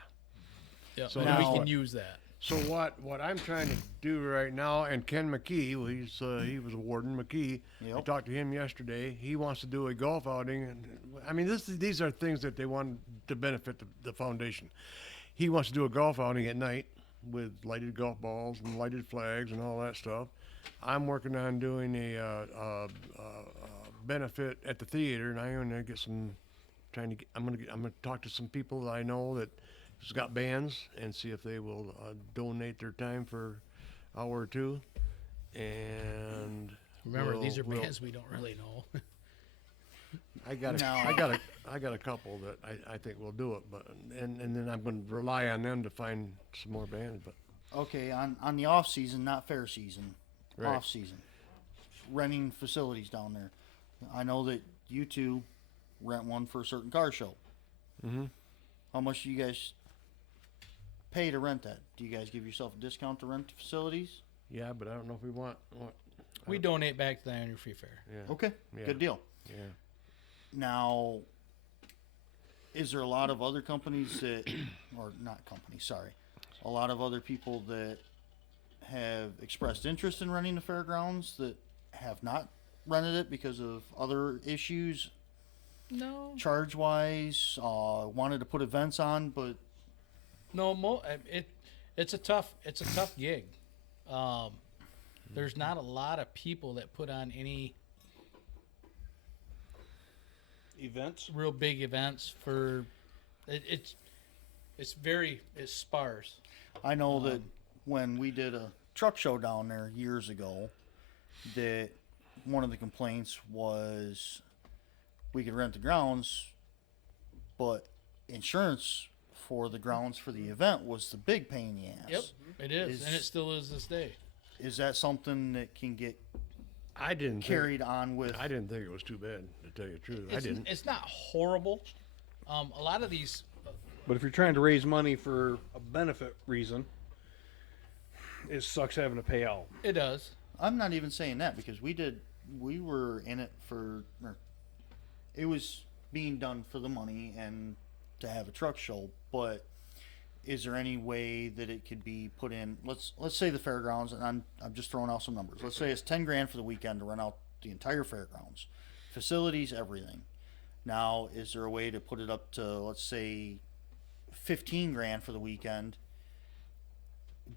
Yeah. So So now- we can use that. So what I'm trying to do right now, and Ken McKee, well, he was a warden. McKee, I Yep. talked to him yesterday. He wants to do a golf outing, and I mean, these are things that they want to benefit the foundation. He wants to do a golf outing at night with lighted golf balls and lighted flags and all that stuff. I'm working on doing a benefit at the theater, and I'm gonna get some. I'm gonna talk to some people that I know that has got bands and see if they will donate their time for an hour or two. And Remember, these are we'll- bands we don't really know. I got No. I got a couple that I think will do it, but and then I'm going to rely on them to find some more bands. But Okay, on the off season, not fair season, Right. off season, renting facilities down there. I know that you two rent one for a certain car show. Mm-hmm. How much do you guys pay to rent that? Do you guys give yourself a discount to rent facilities? yeah, but I don't know if we want. We donate back to the Ionia Free Fair. Yeah, Okay, Yeah. good deal. yeah. Now, is there a lot of other companies that, or not companies, sorry, a lot of other people that have expressed interest in renting the fairgrounds that have not rented it because of other issues, No, charge wise, wanted to put events on, but no, it's a tough gig. There's not a lot of people that put on any Events. real big events for. It's sparse. I know that when we did a truck show down there years ago, that one of the complaints was we could rent the grounds, but insurance for the grounds for the event was the big pain in the ass. Yep, it is, and it Is- still is this day. Is that something that can get I didn't carried on with? I didn't think it was too bad, to tell you the truth. I It's, didn't. it's not horrible. A lot of these. But if you're trying to raise money for a benefit reason, it sucks having to pay out. It does. I'm not even saying that because we were in it or it was being done for the money and to have a truck show, but is there any way that it could be put in? Let's say the fairgrounds, and I'm just throwing out some numbers. Let's say it's $10,000 for the weekend to rent out the entire fairgrounds, facilities, everything. Now, is there a way to put it up to, let's say, $15,000 for the weekend,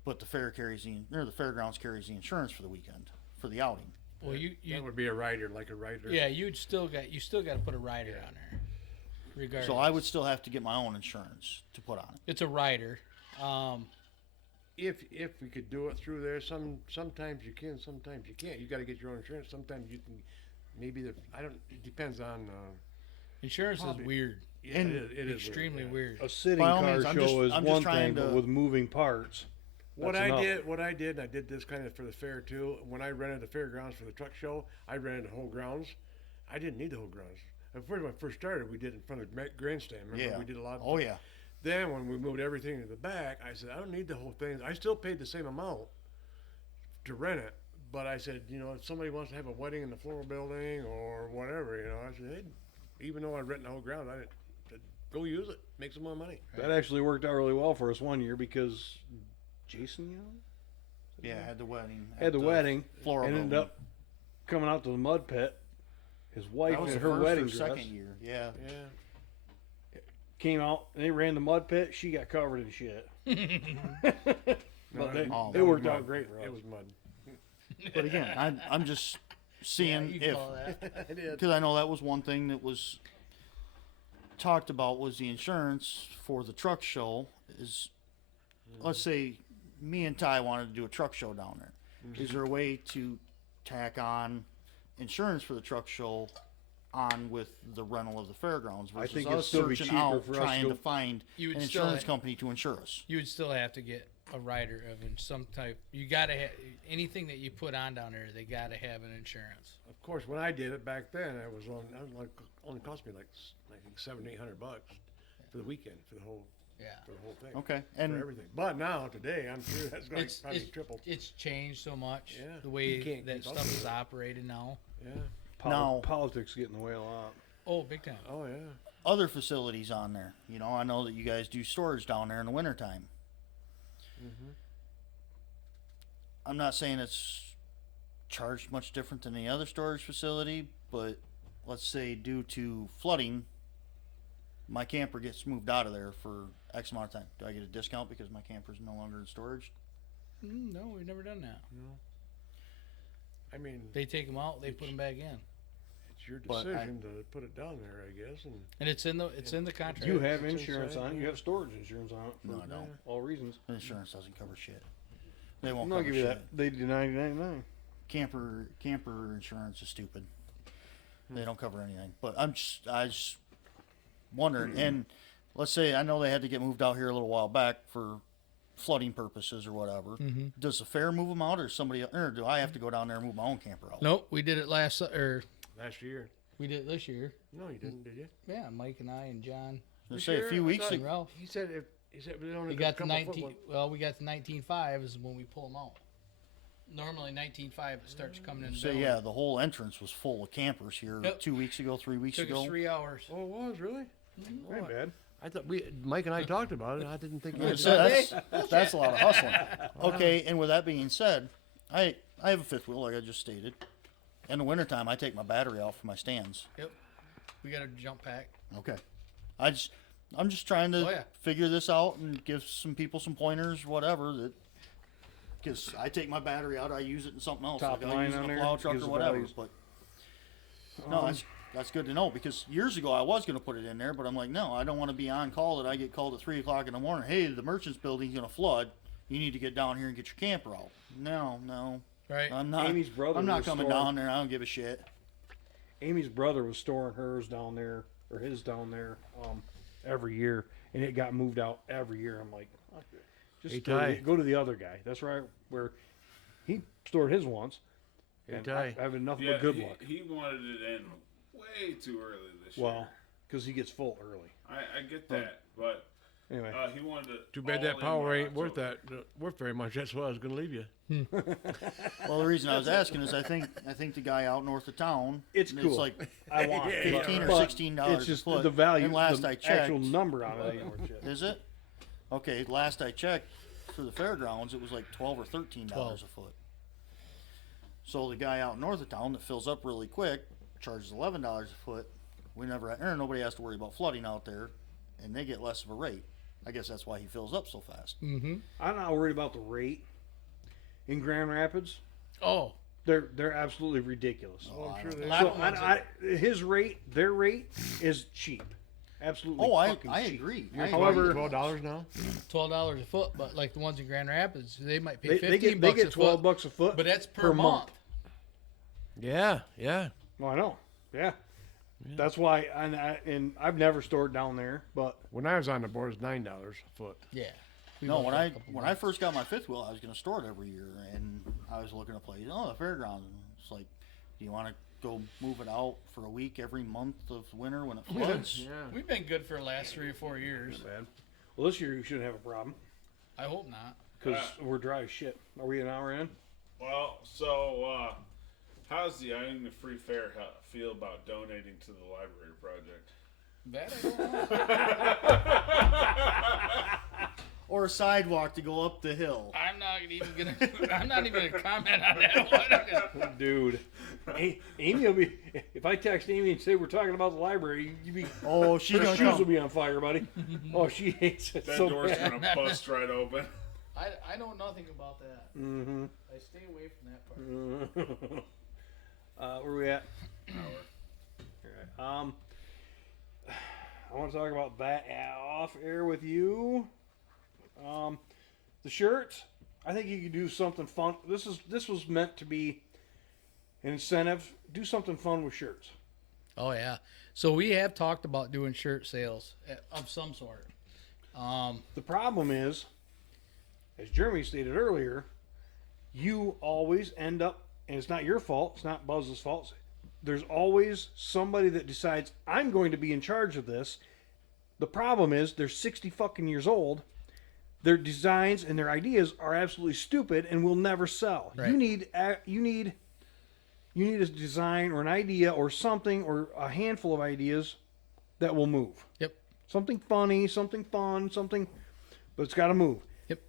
but the fairgrounds carries the insurance for the weekend for the outing? Well, you That would be a rider, like a rider. yeah, you still got to put a rider on there. Regardless, So I would still have to get my own insurance to put on it. It's a rider. If we could do it through there, sometimes you can, sometimes you can't. You got to get your own insurance. Sometimes you can. Maybe it depends on. Insurance Probably. is weird. Yeah, it is Extremely weird. weird. A sitting By all car means, show I'm just is one trying thing, but to- with moving parts. What that's enough. I did, I did this kind of for the fair too. When I rented the fairgrounds for the truck show, I rented the whole grounds. I didn't need the whole grounds. When I first started, we did it in front of the grandstand. Remember, Yeah. we did a lot. Oh yeah. Then when we moved everything to the back, I said I don't need the whole thing. I still paid the same amount to rent it, But I said, you know, if somebody wants to have a wedding in the floral building or whatever, you know, I said, hey, even though I'd rented the whole ground, I said, go use it, make some more money. That actually worked out really well for us one year because Jason Young Yeah, had the wedding. had the wedding Floral and ended building. up coming out to the mud pit. His wife That was in the her first wedding or dress second year. Yeah. Yeah. came out and they ran the mud pit. She got covered in shit. But Oh, they It was worked mud. out great for us. It was mud. But again, I'm just seeing you if, call that. I did. because I know that was one thing that was talked about was the insurance for the truck show. Is let's say me and Ty wanted to do a truck show down there. Is there a way to tack on insurance for the truck show on with the rental of the fairgrounds versus think it'd us still be searching cheaper out for us trying to- to find You would an still insurance ha- company to insure us? You would still have to get a rider of some type. You gotta have anything that you put on down there. They gotta have an insurance. Of course, when I did it back then, it was only cost me like I think $700-800 for the weekend for the whole Yeah. thing. Okay, For and everything. But now today, I'm sure that's going It's to probably triple. it's changed so much. Yeah. The You way can't that keep up stuff with is it. operated now. Yeah. Now- Politics get in the way a lot. Oh, big time. Oh yeah. other facilities on there. You know, I know that you guys do storage down there in the wintertime. I'm not saying it's charged much different than any other storage facility, but let's say due to flooding, my camper gets moved out of there for X amount of time. Do I get a discount because my camper's no longer in storage? No, we've never done that. I mean, They take them out. They put them back in, it's your But I- decision to put it down there, I guess. And and it's in the contract. You have It's insurance inside, on it. You yeah. have storage insurance on it. No, for I don't. All reasons. Insurance doesn't cover shit. They won't I'll cover give you shit. that. They do 99.9. Camper insurance is stupid. They don't cover anything. But I just wondering. And let's say I know they had to get moved out here a little while back for flooding purposes or whatever. Does the fair move them out, or somebody, or do I have to go down there and move my own camper out? Nope, we did it last last year. we did it this year. No, you didn't, did you? Yeah, Mike and I and John Let's This say a year? few I weeks thought and Ralph. He said it was only We a got the couple foot 19. one. Well, we got the 19.5 is when we pull them out. Normally 19.5 it starts coming in. the So building. yeah, the whole entrance was full of campers here Yep. 2 weeks ago, 3 weeks Took ago. us 3 hours. Oh, it was really? Ain't bad. I thought Mike and I talked about it. I didn't think. Yeah, we so that's a lot of hustling. Okay, and with that being said, I have a fifth wheel like I just stated. In the wintertime, I take my battery out for my stands. Yep. We got a jump pack. Okay, I'm just trying to Oh, yeah. figure this out and give some people some pointers, whatever. That because I take my battery out, I use it in something else, Top like I line use it on in a there, plow truck gives or the whatever. values. But no, that's good to know because years ago I was going to put it in there, but I'm like, no, I don't want to be on call that I get called at 3 o'clock in the morning. Hey, the merchant's building's going to flood. You need to get down here and get your camper out. No, Right. I'm not. Amy's brother I'm not was coming storing- down there. I don't give a shit. Amy's brother was storing hers down there, or his down there, every year, and it got moved out every year. I'm like, just Hey, go, Ty. go to the other guy. That's right where he stored his once. Hey, And Ty. I have nothing Yeah, but good he, luck. he wanted it in way too early this year. Well, because he gets full early. I get that, but Anyway, he wanted to. Too bad all that in power by ain't worth October. worth very much. That's why I was going to leave you. Well, the reason I was asking is I think the guy out north of town. It's cool. It's like I want it, 15 or but $16 It's just a foot. the value. And last the I checked, actual number on it ain't worth shit. is it? Okay, last I checked for the fairgrounds, it was like $12 or $13 a foot. So the guy out north of town that fills up really quick charges $11 a foot. Nobody has to worry about flooding out there, and they get less of a rate. I guess that's why he fills up so fast. I'm not worried about the rate in Grand Rapids. Oh, They're absolutely ridiculous. Oh, I'm sure a they. lot So of ones his rate, their rate is cheap. Absolutely. Oh, I fucking cheap. agree. You're I However- agree. $12 now. $12 a foot, but like the ones in Grand Rapids, they might pay They 15 get bucks a 12 foot, bucks a foot, but that's per month. Yeah, yeah. Well, I know. Yeah. That's why, and I've never stored down there, but When I was on the board, it was $9 a foot. Yeah. We No, went when for a I couple when I first got my fifth wheel, I was going to store it every year, and I was looking at places. Oh, the fairgrounds. And it's like, do you want to go move it out for a week every month of winter when it floods? We've been good for the last 3 or 4 years. bad. Well, this year you shouldn't have a problem I hope not. because we're dry as shit. Are we an hour in? Well, so how's the Ionia Free Fair feel about donating to the library project? That I don't know. Or a sidewalk to go up the hill. I'm not even gonna comment on that one. Dude, Amy will be. If I text Amy and say we're talking about the library, you be. Oh, she's Her gonna shoes will come. be on fire, buddy. Oh, she hates it That so door's bad. gonna bust right open. I know nothing about that. Mm-hmm. I stay away from that part. Where we at? All right. I want to talk about that off air with you. The shirts. I think you could do something fun. This was meant to be an incentive. Do something fun with shirts. Oh yeah. So we have talked about doing shirt sales of some sort. The problem is, as Jeremy stated earlier, you always end up, and it's not your fault. It's not Buzz's fault. There's always somebody that decides, I'm going to be in charge of this. The problem is they're 60 fucking years old. Their designs and their ideas are absolutely stupid and will never sell. Right. You need a design or an idea or something or a handful of ideas that will move. Yep. Something funny, something fun, something, but it's got to move. Yep.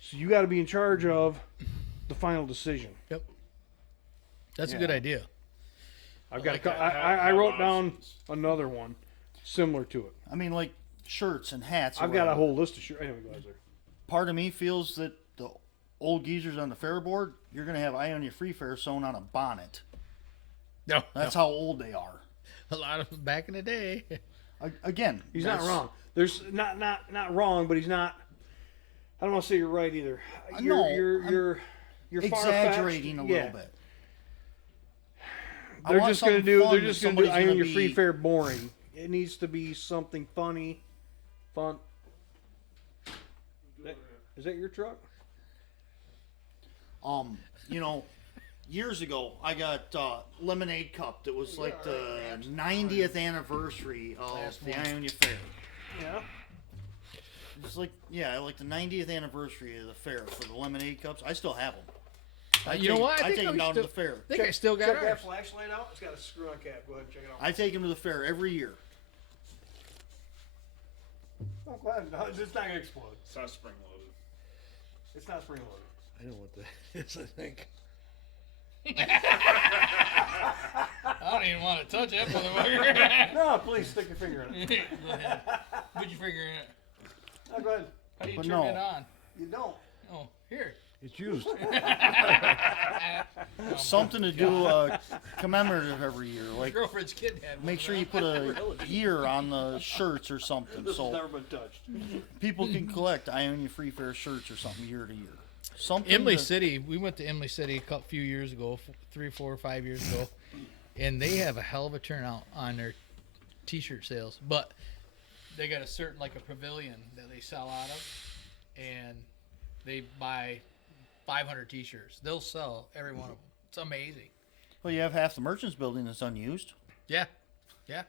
So you got to be in charge of the final decision. Yep. That's Yeah. a good idea. I've got. like I that. I Have wrote down options. another one similar to it. I mean, like shirts and hats. or I've got a whatever. whole list of shirts. Anyway, go ahead, sir. Part of me feels that the old geezers on the fair board, you're going to have Ionia Free Fair sewn on a bonnet. No. That's how old they are. A lot of them back in the day. Again, He's not that's- wrong. There's not wrong, but he's not. I don't want to say you're right either. No, You're exaggerating a far-fetched. little bit. I They're want just gonna something do. fun They're that just gonna do. somebody's I gonna mean, your free be- fair boring. It needs to be something funny, fun. Is that your truck? You know, years ago, I got lemonade cup that was like the 90th anniversary of the Ionia Fair. Yeah. It's like, yeah, like the 90th anniversary of the fair for the lemonade cups. I still have them. You know what? I take them we down still, to the fair. I think I still got Check ours. that flashlight out. It's got a screw-on cap. Go ahead and check it out. I take them to the fair every year. Oh, go ahead. No, it's not gonna explode. It's not spring loaded. It's not spring loaded. I know what that is, I think. I don't even want to touch that motherfucker. No, please stick your finger in it. Go ahead. Put your finger in it. No, go ahead. How do you But turn no. it on? You don't. Oh, here. It's used. Something to do commemorative every year. Like, Girlfriend's kid had one make sure of you put a year on the shirts or something, This has so never been touched. people can collect Ionia Free Fair shirts or something year to year. Something. Emily to- City. We went to Emily City a few years ago, 3, 4, 5 years ago, and they have a hell of a turnout on their T-shirt sales. But they got a certain like a pavilion that they sell out of, and they buy 500 T-shirts. They'll sell every one of them. It's amazing. Well, you have half the merchants building that's unused. Yeah, yeah.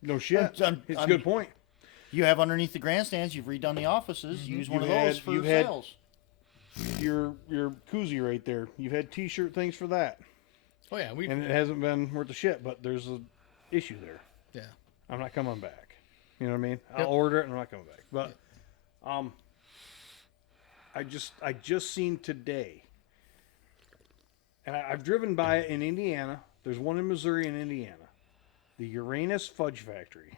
No shit. I'm- It's a I'm- good point. You have underneath the grandstands. You've redone the offices. Use one of those for you've had- sales. Your koozie right there. You've had T-shirt things for that, Oh yeah, we. and it hasn't been worth the shit. But there's a issue there. Yeah. I'm not coming back. You know what I mean? Yep. I'll order it and I'm not coming back. But I just seen today, and I've driven by it in Indiana. There's one in Missouri and Indiana, the Uranus Fudge Factory.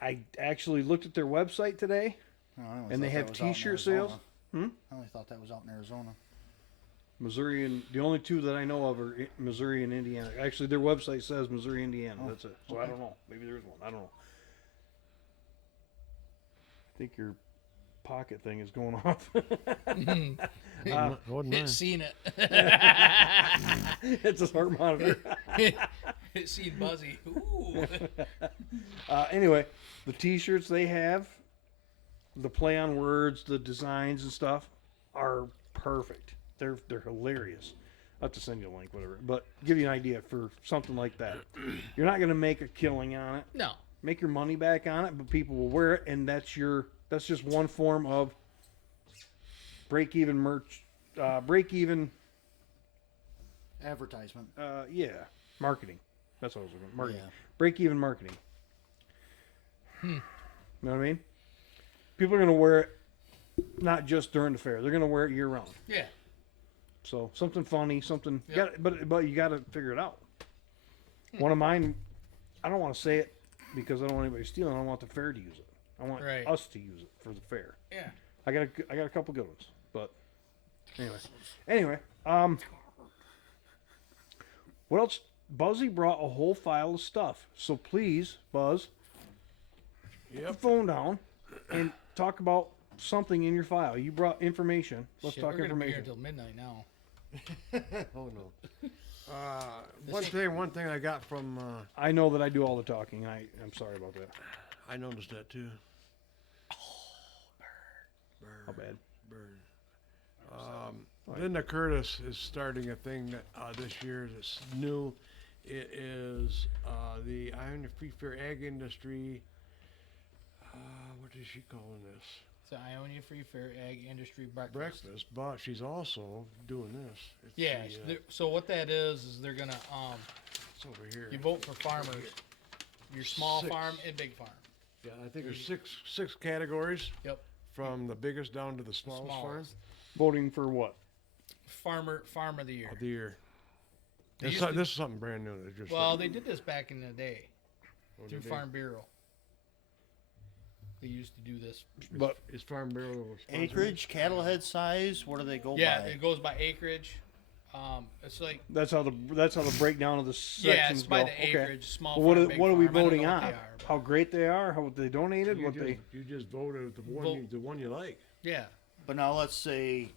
I actually looked at their website today, Oh, I only and they thought that have was out in T-shirt Arizona. sales. I only thought that was out in Arizona. Missouri and the only two that I know of are Missouri and Indiana. Actually, their website says Missouri, Indiana. That's it. So I don't know. Maybe there's one. I don't know. I think your pocket thing is going off. It's seen it. It's a heart monitor. It's seen Buzzy. Ooh. Anyway, the T-shirts they have, the play on words, the designs and stuff are perfect. They're hilarious. I'll have to send you a link, whatever. But give you an idea for something like that. You're not going to make a killing on it. No. Make your money back on it, but people will wear it, and that's just one form of break-even break even. Advertisement. Yeah, marketing. That's what I was looking at. Marketing. Yeah. Break even marketing. You know what I mean? People are going to wear it not just during the fair. They're going to wear it year round. Yeah. So something funny, something. Yep. But you got to figure it out. One of mine, I don't want to say it because I don't want anybody stealing. I don't want the fair to use it. I want Right. us to use it for the fair. Yeah. I got a couple good ones, but anyway, what else? Buzzy brought a whole file of stuff, so please, Buzz, put the phone down and talk about something in your file. You brought information. Let's Shit, talk we're gonna be here information. until midnight now. Oh no. One thing I got from I know that I do all the talking. I'm sorry about that. I noticed that too. How bad? Linda Curtis is starting a thing that this year that's new. It is the Ionia Free Fair Ag Industry. What is she calling this? It's the Ionia Free Fair Ag Industry Breakfast. Breakfast, but she's also doing this. It's Yeah. So what that is they're gonna it's over here. you vote for farmers, your small 6. farm and big farm. Yeah, I think there's six categories Yep. from the biggest down to the smallest farm Smallest. Voting for what? Farm of the year. of the year. They This, used to- this is something brand new. That just Well, they did this back in the day started. through Farm Bureau. They used to do this. But Is Farm Bureau sponsoring Acreage, cattle head size. What do they go Yeah, by? it goes by acreage. It's like that's how the breakdown of the sections yeah, it's by go. the Okay. acreage. Small Well, farm, big what are we farm. I don't voting know what on? they are, but- How great they are? How they donated? You What just, they? you just voted the one Vote. the one you like. Yeah. But now let's say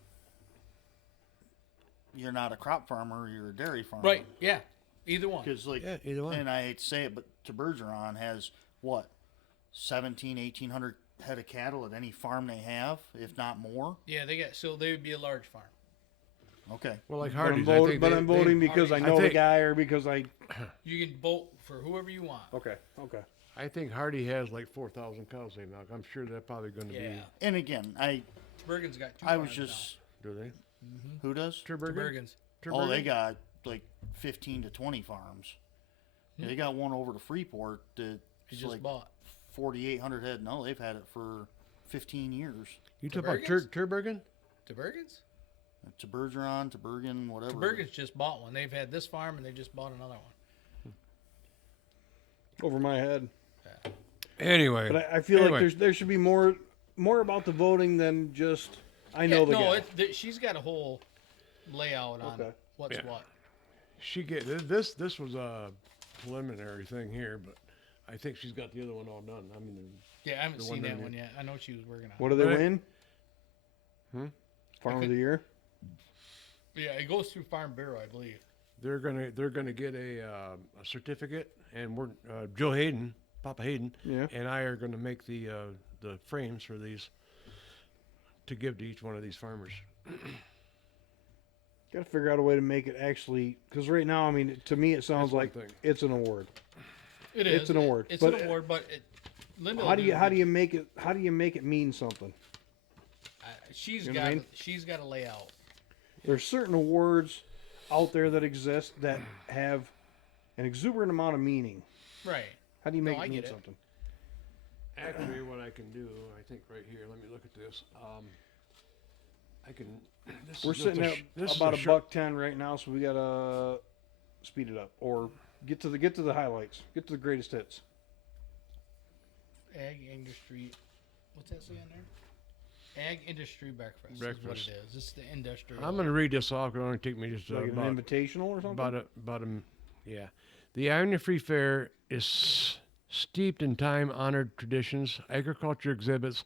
you're not a crop farmer, you're a dairy farmer. Right. Yeah. Either one. Because like, Yeah, either one. and I hate to say it, but Bergeron has what, 1,800 head of cattle at any farm they have, if not more. Yeah, they would be a large farm. Okay. Well, like But I'm, Hardee's, voting, but I'm voting because I I know the think- guy or because I. You can vote for whoever you want. Okay. I think Hardy has like 4,000 cows they milk. I'm sure they're probably going to Yeah. And again, Bergen's got two I was farms just be. Do they? who does? now. Turbergen? Bergen's. Oh, they got like 15 to 20 farms. Yeah, they got one over to Freeport He that's just like bought. 4,800 head. No, they've had it for 15 years. You talk about Turbergen's? Turbergen? To Bergen's? To Bergeron, to Bergen, whatever. To Bergen's just bought one. They've had this farm and they just bought another one. Over my head. Anyway, But I feel Anyway. like there should be more about the voting than just I know the guy. She's got a whole layout on Okay. what's Yeah. what. she get this was a preliminary thing here, but I think she's got the other one all done. I mean, Yeah, I haven't The seen one that that one yet. I know she was working on What do they Right. win? Hmm? Farm of the year. it. Yeah, it goes through Farm Bureau, I believe. they're gonna get a certificate, and we're Joe Hayden, Papa Hayden, Yeah. and I are gonna make the frames for these to give to each one of these farmers. Got to figure out a way to make it actually, because right now, I mean, to me, it sounds That's one like thing. it's an award. It is. It's an award, It's but- an award, but Linda. How do you make it mean something? She's You know what got. I mean? She's got a layout. There's certain awards out there that exist that have an exuberant amount of meaning. Right. How do you make No, I it mean get it. something? Actually, what I can do, I think right here. Let me look at this. I can. This We're is just sitting at this is about short- $1.10 right now, so we gotta speed it up or get to the highlights, get to the greatest hits. Ag industry. What's that say on there? Ag industry breakfast. Is Breakfast. what it is. It's the industrial. I'm going to read this off. It'll only take me just Like an about invitational or something. yeah. The Ionia Free Fair is steeped in time-honored traditions, agriculture exhibits,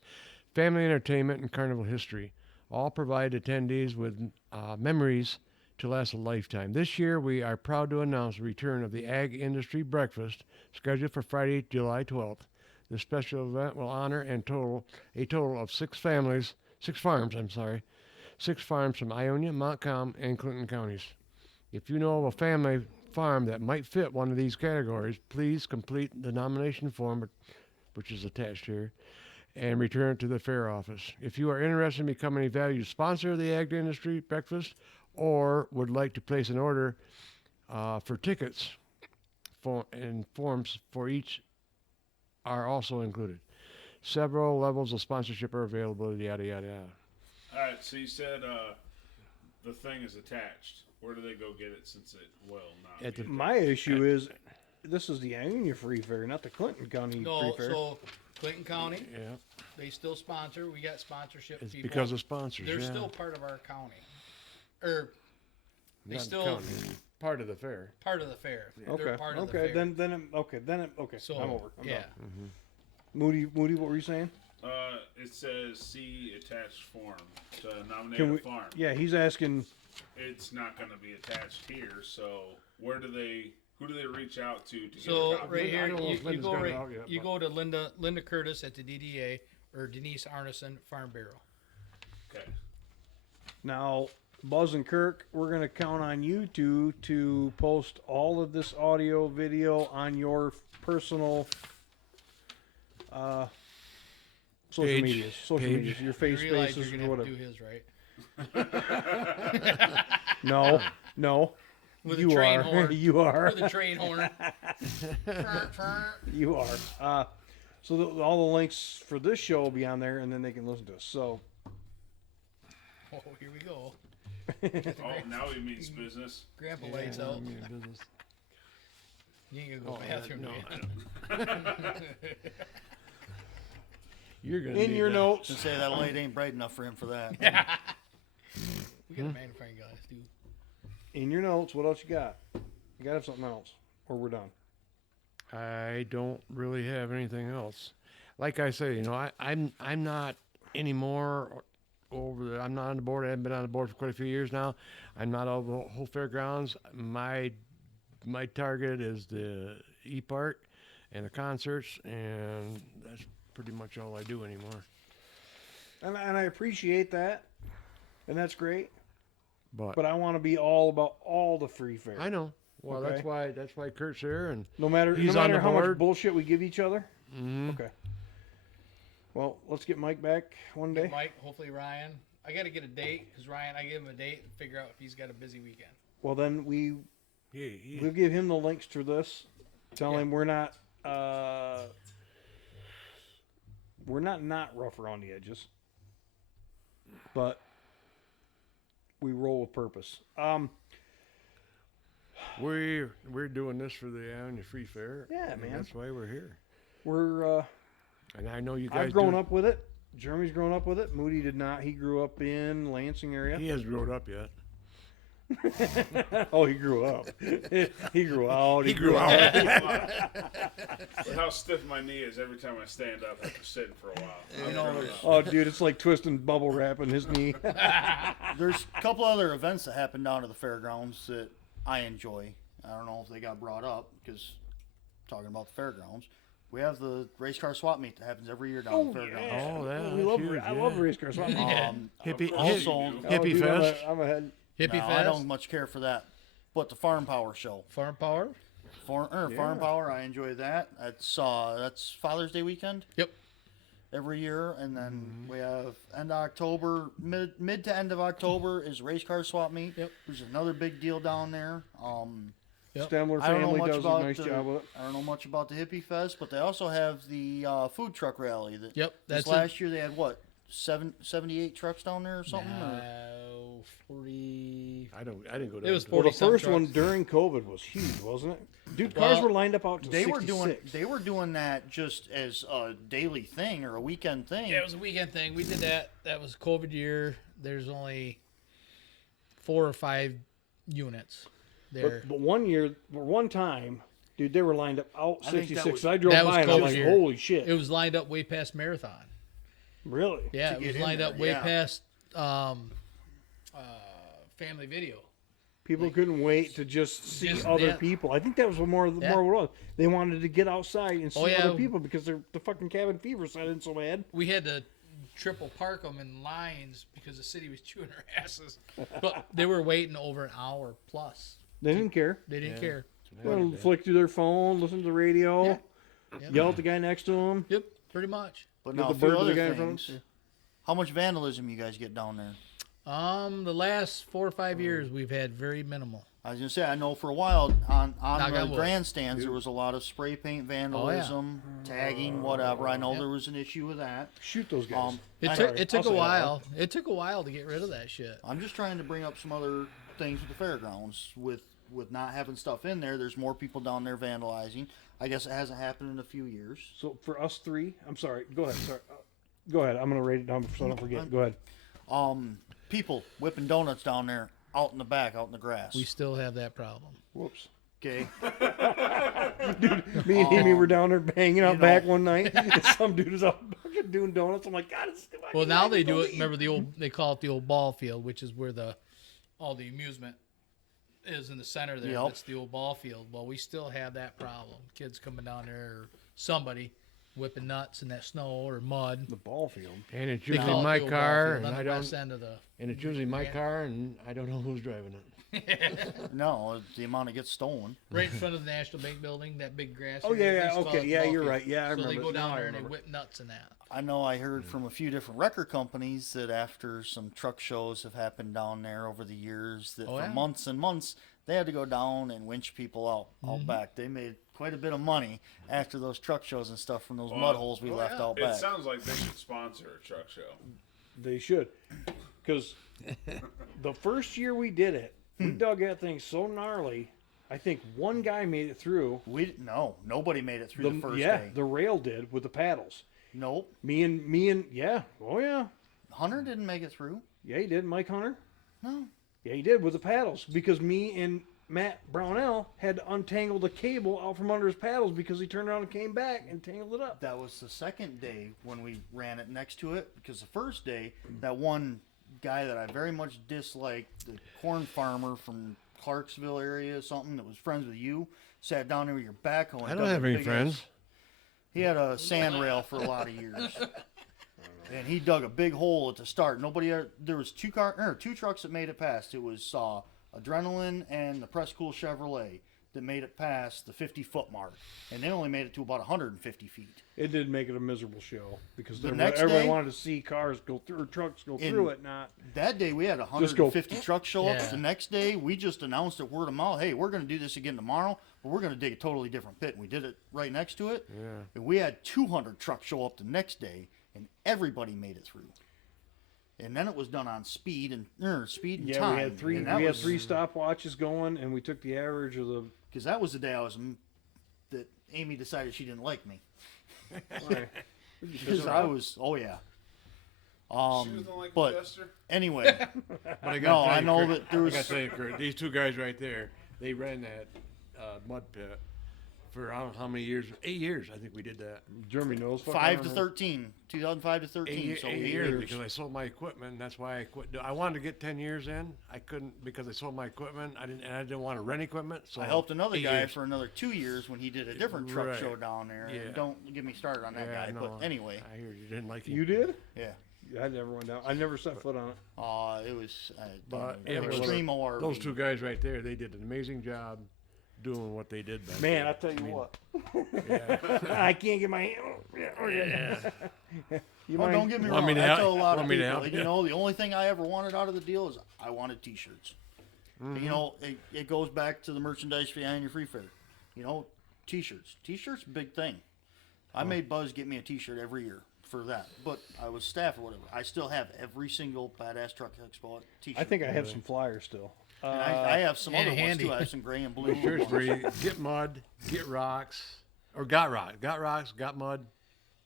family entertainment, and carnival history. All provide attendees with memories to last a lifetime. This year, we are proud to announce the return of the Ag Industry Breakfast, scheduled for Friday, July 12th. This special event will honor a total of six farms from Ionia, Montcalm, and Clinton counties. If you know of a family farm that might fit one of these categories, please complete the nomination form, which is attached here, and return it to the fair office. If you are interested in becoming a valued sponsor of the Ag Industry Breakfast or would like to place an order for tickets and forms for each are also included. Several levels of sponsorship are available, yada, yada, yada. All right, so you said the thing is attached. Where do they go get it since it will not At be the- My issue is, this is the Ionia Free Fair, not the Clinton County No, Free Fair. so Clinton County, Yeah, they still sponsor. We got sponsorship it's people. because of sponsors. They're yeah. still part of our county. Or they Not still county, part of the fair. part of the fair. Okay, They're part of the okay, fair. okay. So I'm over. I'm yeah. done. Moody, what were you saying? It says see attached form to nominate Can a we? farm. Yeah, he's asking. It's not going to be attached here, so who do they reach out to get a So copy? right I here, don't know if you Linda's go got it right, out yet, you but- go to Linda Curtis at the DDA or Denise Arneson Farm Bureau. Okay. Now, Buzz and Kirk, we're going to count on you two to post all of this audio, video on your personal social Page. medias. Social Page. medias. Your You face realize spaces you're or gonna have whatever. to do his right No. with You a train are. horn. You are. With a train horn. You are. So all the links for this show will be on there, and then they can listen to us. So, Oh, here we go. Oh, now he means business. Grandpa lights out. You ain't gonna go bathroom. no, do you? You're gonna in need your that. notes, To say that light ain't bright enough for him for that. We got a magnifying glass, dude. in your notes, what else you got? You got to have something else, or we're done. I don't really have anything else. Like I say, I'm not anymore I'm not on the board. I haven't been on the board for quite a few years now. I'm not over the whole fairgrounds. My target is the E-Park and the concerts, and that's pretty much all I do anymore. And I appreciate that, and that's great. But But I want to be all about all the free fair. I know. Well, Okay. that's why Kurt's here, and No matter He's no on matter the how much board. bullshit we give each other. mhm. Okay. Well, let's get Mike back one day. Mike, hopefully Ryan. I got to get a date because Ryan, I give him a date and figure out if he's got a busy weekend. Well, then we'll Yeah. give him the links to this. Tell Yeah. him we're not rough around the edges, but we roll with purpose. We're doing this for the Ionia Free Fair. Yeah, and man. That's why we're here. We're And I know you guys. I've grown up with it. Jeremy's grown up with it. Moody did not. He grew up in Lansing area. He hasn't grown up yet. Oh, he grew up. He grew out. He grew out. But how stiff my knee is every time I stand up after sitting for a while. You know, Oh, dude, it's like twisting bubble wrap in his knee. there's a couple other events that happen down to the fairgrounds that I enjoy. I don't know if they got brought up because talking about the fairgrounds, we have the race car swap meet that happens every year down at the fairgrounds. Oh, that, we that's love. huge, I love yeah. race cars. Hippie, Also, hippie dude, fest. I'm ahead. Hippie no, Fest, I don't much care for that. But the Farm Power show, Farm Power. Farm Power, I enjoy that. That's Father's Day weekend. Yep. Every year, and then we have end of October, mid to end of October is race car swap meet. Yep. Which is another big deal down there. Yep. Stemler I don't know family much does a about nice job with it. I don't know much about the Hippie Fest, but they also have the food truck rally. That Yep. this That's last year they had what 78 trucks down there or something. Or? 40. I didn't go down. It was to 40 Well, the first trucks. one during COVID was huge, wasn't it? Dude, cars Well, were lined up out to They 66. were doing that just as a daily thing or a weekend thing. Yeah, it was a weekend thing. We did that. That was COVID year. There's only 4 or 5 units there. But one time, dude, they were lined up out I think that 66. was- I drove that was by and I was COVID like, year. holy shit. It was lined up way past Marathon. Really? Yeah, To it get was in lined there, up way yeah. past Family Video. People couldn't wait to just see Just- other yeah. people. I think that was more what it was. They wanted to get outside and see Oh, yeah. other people because the fucking cabin fever set in so bad. We had to triple park them in lines because the city was chewing our asses. But they were waiting over an hour plus. They didn't care. They didn't care. They'll flick through their phone, listen to the radio, Yeah. Yep. yell at the guy next to them. Yep, pretty much. But Give now the a few bird to the other guy in front of things. him? How much vandalism you guys get down there? The last 4 or 5 years we've had very minimal. I was gonna say I know for a while on Knock the on wood. grandstands there was a lot of spray paint vandalism, tagging, whatever. I know there was an issue with that. Shoot those guys. It Sorry, took it took I'll a say that while. It took a while to get rid of that shit. I'm just trying to bring up some other things with the fairgrounds. With not having stuff in there, there's more people down there vandalizing. I guess it hasn't happened in a few years. So for us three, I'm sorry. Go ahead. Sorry. Go ahead. I'm gonna write it down so I don't forget. Go ahead. People whipping donuts down there out in the back, out in the grass. We still have that problem. Whoops. Okay. Me and Amy were down there hanging out you back know. one night, and some dude was out fucking doing donuts. I'm like, God, it's Well, now they do it. Remember the old? They call it the old ball field, which is where all the amusement is in the center there. Yep. That's the old ball field. Well, we still have that problem. Kids coming down there, or somebody whipping nuts in that snow or mud. the ball field. And it's They usually call it my the old ball car, field and on I the don't. west end of the. And it's usually my car, and I don't know who's driving it. No, the amount it gets stolen. Right in front of the National Bank building, that big grass. Oh, area, yeah, they yeah, just call okay, it the yeah, ball you're field. right, yeah, I So they remember. go down Now I there and they remember. whip nuts and that. I know I heard from a few different record companies that after some truck shows have happened down there over the years, that Oh, for yeah. months and months they had to go down and winch people out back. They made quite a bit of money after those truck shows and stuff from those mud holes we left out It back. sounds like they should sponsor a truck show. They should, because the first year we did it, we dug that thing so gnarly. I think one guy made it through. Nobody made it through the first yeah, day. the rail did with the paddles. Nope. Me and yeah, oh yeah, Hunter didn't make it through. yeah, he did. Mike Hunter. No. Yeah, he did with the paddles because me and Matt Brownell had to untangle the cable out from under his paddles because he turned around and came back and tangled it up. That was the second day when we ran it next to it, because the first day, that one guy that I very much disliked, the corn farmer from Clarksville area, something that was friends with you, sat down there with your backhoe. And I don't dug have a any big friends. ass- He had a sand rail for a lot of years. And he dug a big hole at the start. There was two trucks that made it past. It was Adrenaline and the Press Cool Chevrolet that made it past the 50-foot mark, and they only made it to about 150 feet. It did make it a miserable show because The everybody, next everybody day- wanted to see cars go through, or trucks go through it. Not That day we had Just go. 150 trucks show up. Yeah. The next day we just announced it word of mouth. Hey, we're going to do this again tomorrow, but we're going to dig a totally different pit. And we did it right next to it. Yeah. And we had 200 trucks show up the next day, and everybody made it through. And then it was done on speed and yeah, time. we had three. And that We had was- 3 stopwatches going, and we took the average of the. Because that was the day that Amy decided she didn't like me. Because I was, oh yeah. She doesn't like but Chester. anyway, But I No, gotta I tell you, know Kurt, that there was- I gotta tell you, Kurt, these two guys right there, they ran that mud pit for I don't know how many years. 8 years, I think we did that. Jeremy knows. fuck, I 5 don't to know. 13, 2005 to 13. So 8 8 years years. because I sold my equipment, and that's why I quit. I wanted to get 10 years in. I couldn't because I sold my equipment. I didn't want to rent equipment. So I helped another 8 guy years. for another 2 years when he did a different truck Right. show down there. Yeah. And don't get me started on that Yeah, guy. I know. But anyway, I hear you didn't like it. You did? yeah. Yeah, I never went down. I never set foot on it. It was But an yeah, but extreme ORV. those two guys right there, they did an amazing job doing what they did back Man, I then. tell you what, Yeah. I can't get my hand. You Oh, mind? don't get me Want wrong. me to I help? tell a lot of Want me to people. help You you? know, the only thing I ever wanted out of the deal is I wanted T-shirts. Mm-hmm. You know, it goes back to the merchandise behind your free fair. You know, T-shirts. T-shirts a big thing. I made Buzz get me a T-shirt every year for that, but I was staff or whatever. I still have every single Badass Truck Expo T-shirt. I think I have some flyers still. And I have some and other ones handy. too. I have some gray and blue. Shirts where you get mud, get rocks, or got rocks, got mud.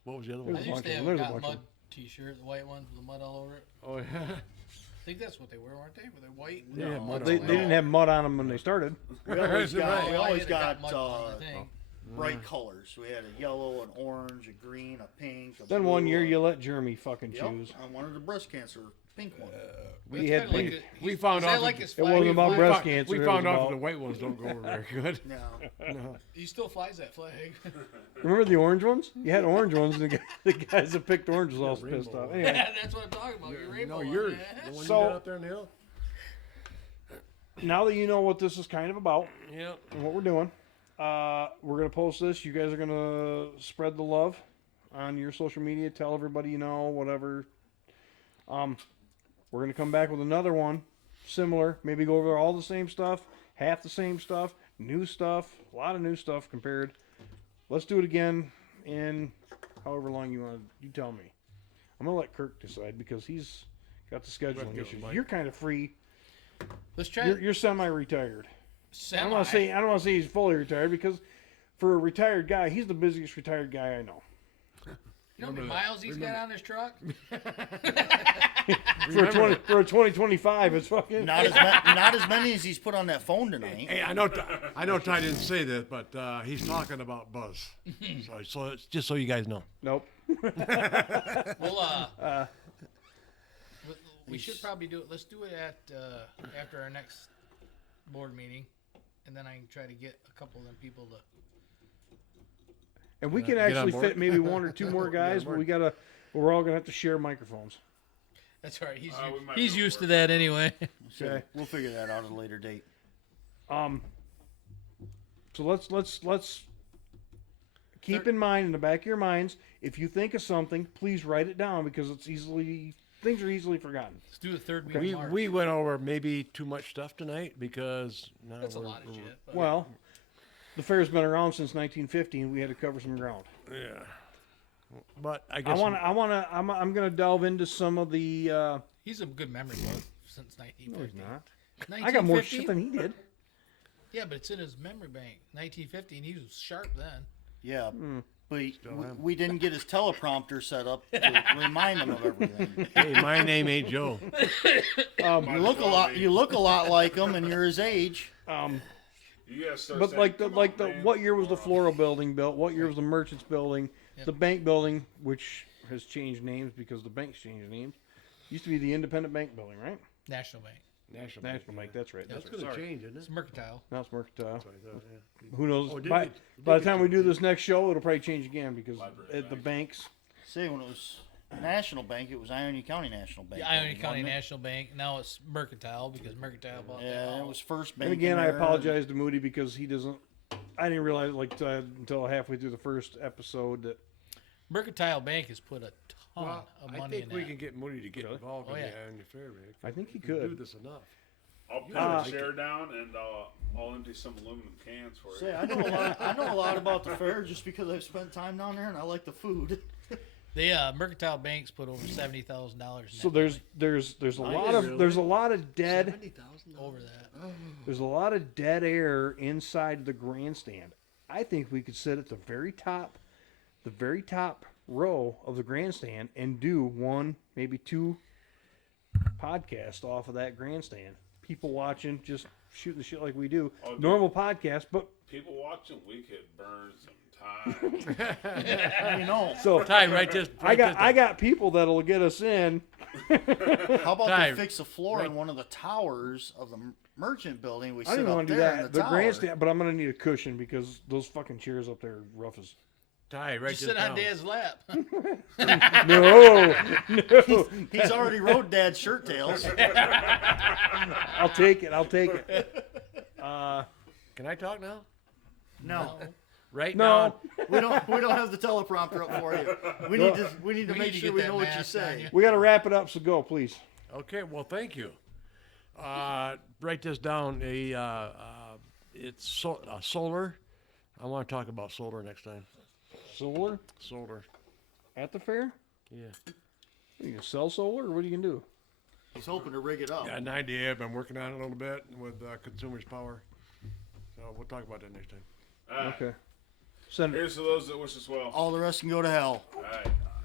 What was the other I one? There's a used bunch to of have them. a There's a got bunch of mud T-shirt, the white ones with the mud all over it. Oh yeah. I think that's what they were, weren't they? Were they white? Yeah, No, mud They all didn't have mud on them when they started. We always got, we Oh, always yeah, they got mud on the thing. bright colors. We had a yellow, an orange, a green, a pink. A Then blue, one year you let Jeremy fucking Yep, choose. I wanted a breast cancer pink one. We had Kinda pink. we found is that out like that- his It flag? wasn't about He breast fly- cancer. We it found was out that about- the white ones don't go over very good. No. He still flies that flag. Remember the orange ones? You had orange ones, and the guys that picked orange was all pissed rainbow. off. Anyway, That's what I'm talking about. Your rainbow. No, one, yours. yeah. The one So- you got out there in the hill. now that you know what this is kind of about Yeah. and what we're doing, we're gonna post this. You guys are gonna spread the love. on your social media. Tell everybody you know, whatever. We're gonna come back with another one, similar. Maybe go over all the same stuff, half the same stuff, new stuff, a lot of new stuff compared. Let's do it again in however long you want. You tell me. I'm gonna let Kirk decide because he's got the scheduling issues. You're kind of free. Let's try. You're semi-retired. I don't Semi. want to say he's fully retired because for a retired guy, he's the busiest retired guy I know. You know how many miles he's got on his truck? For a 2025, it's fucking Not as many as he's put on that phone tonight. Hey, I know Ty didn't say this, but he's talking about Buzz. So it's just so you guys know. nope. Well, we should probably do it. Let's do it at after our next board meeting, and then I can try to get a couple of them people to. And we can Get on actually board. fit maybe one or two more guys, but we're all gonna have to share microphones. That's all right. He's we might he's be able used to to that anyway. Okay. We'll figure that out at a later date. So let's keep in mind in the back of your minds, if you think of something, please write it down because things are easily forgotten. Let's do the third week of March. We went over maybe too much stuff tonight because now That's a we're- lot of shit. But Well, the fair's been around since 1950, and we had to cover some ground. Yeah. But I guess I'm gonna delve into some of the. he's a good memory book since No, 1950. he's not. I got more shit than he did. Yeah, but it's in his memory bank. 1950, and he was sharp then. Yeah, but we didn't get his teleprompter set up to remind him of everything. hey, my name ain't Joe. You look a lot like him, and you're his age. You gotta start But saying, like "Come the on, man." what year was the floral building built? What year was the merchants building? Yep. The bank building, which has changed names because the banks changed names, used to be the Independent Bank Building, right? National Bank. National National Bank. That's right. That's That's going right. to change, isn't it? It's mercantile. Now it's Mercantile. That's what I thought, yeah. Who knows? Oh, did by it- by did the it time we do change? this next show, it'll probably change again because Library the banks. Say when it was National Bank, it was Ionia County National Bank. The Ionia wasn't County it? National Bank. Now it's mercantile because mercantile bought that. Yeah, it all. was First Bank. And again, in I there. apologize to Moody because he doesn't. I didn't realize until halfway through the first episode that. Mercantile Bank has put a ton Well, of I money think in we that. can get Moody to get involved Oh, in yeah. the Ionia Fair, Rick. I think he We can do could. this enough. I'll put Ah. a chair down and I'll empty some aluminum cans for you. Say, I know a lot about the fair just because I've spent time down there and I like the food. The mercantile banks put over $70,000. So there's a lot of there's a lot of dead over that. there's a lot of dead air inside the grandstand. I think we could sit at the very top row of the grandstand and do one, maybe two podcasts off of that grandstand. People watching, just shooting the shit like we do. Oh, dude. Normal podcast, but People watching, we could burn some time. You know, so Ty, right this. I got people that'll get us in. how about Ty, they fix a floor in one of the towers of the merchant building? We I sit don't even up want to do there in that. the The tower. grandstand, but I'm gonna need a cushion because those fucking chairs up there are rough as. Ty, right Just this sit on down. Dad's lap. No. He's already rode Dad's shirt tails. I'll take it. Can I talk now? No, Right No. now? we don't have the teleprompter up for you. We need to make sure we know what you say. We got to wrap it up, so go, please. Okay, well, thank you. Write this down. It's solar. I want to talk about solar next time. Solar Solar. at the fair? Yeah. You can sell solar, or what are you gonna do? He's hoping to rig it up. Got an idea. I've been working on it a little bit with Consumers Power. So we'll talk about that next time. All right. Okay. Send it. Here's to those that wish us well. All the rest can go to hell. All right.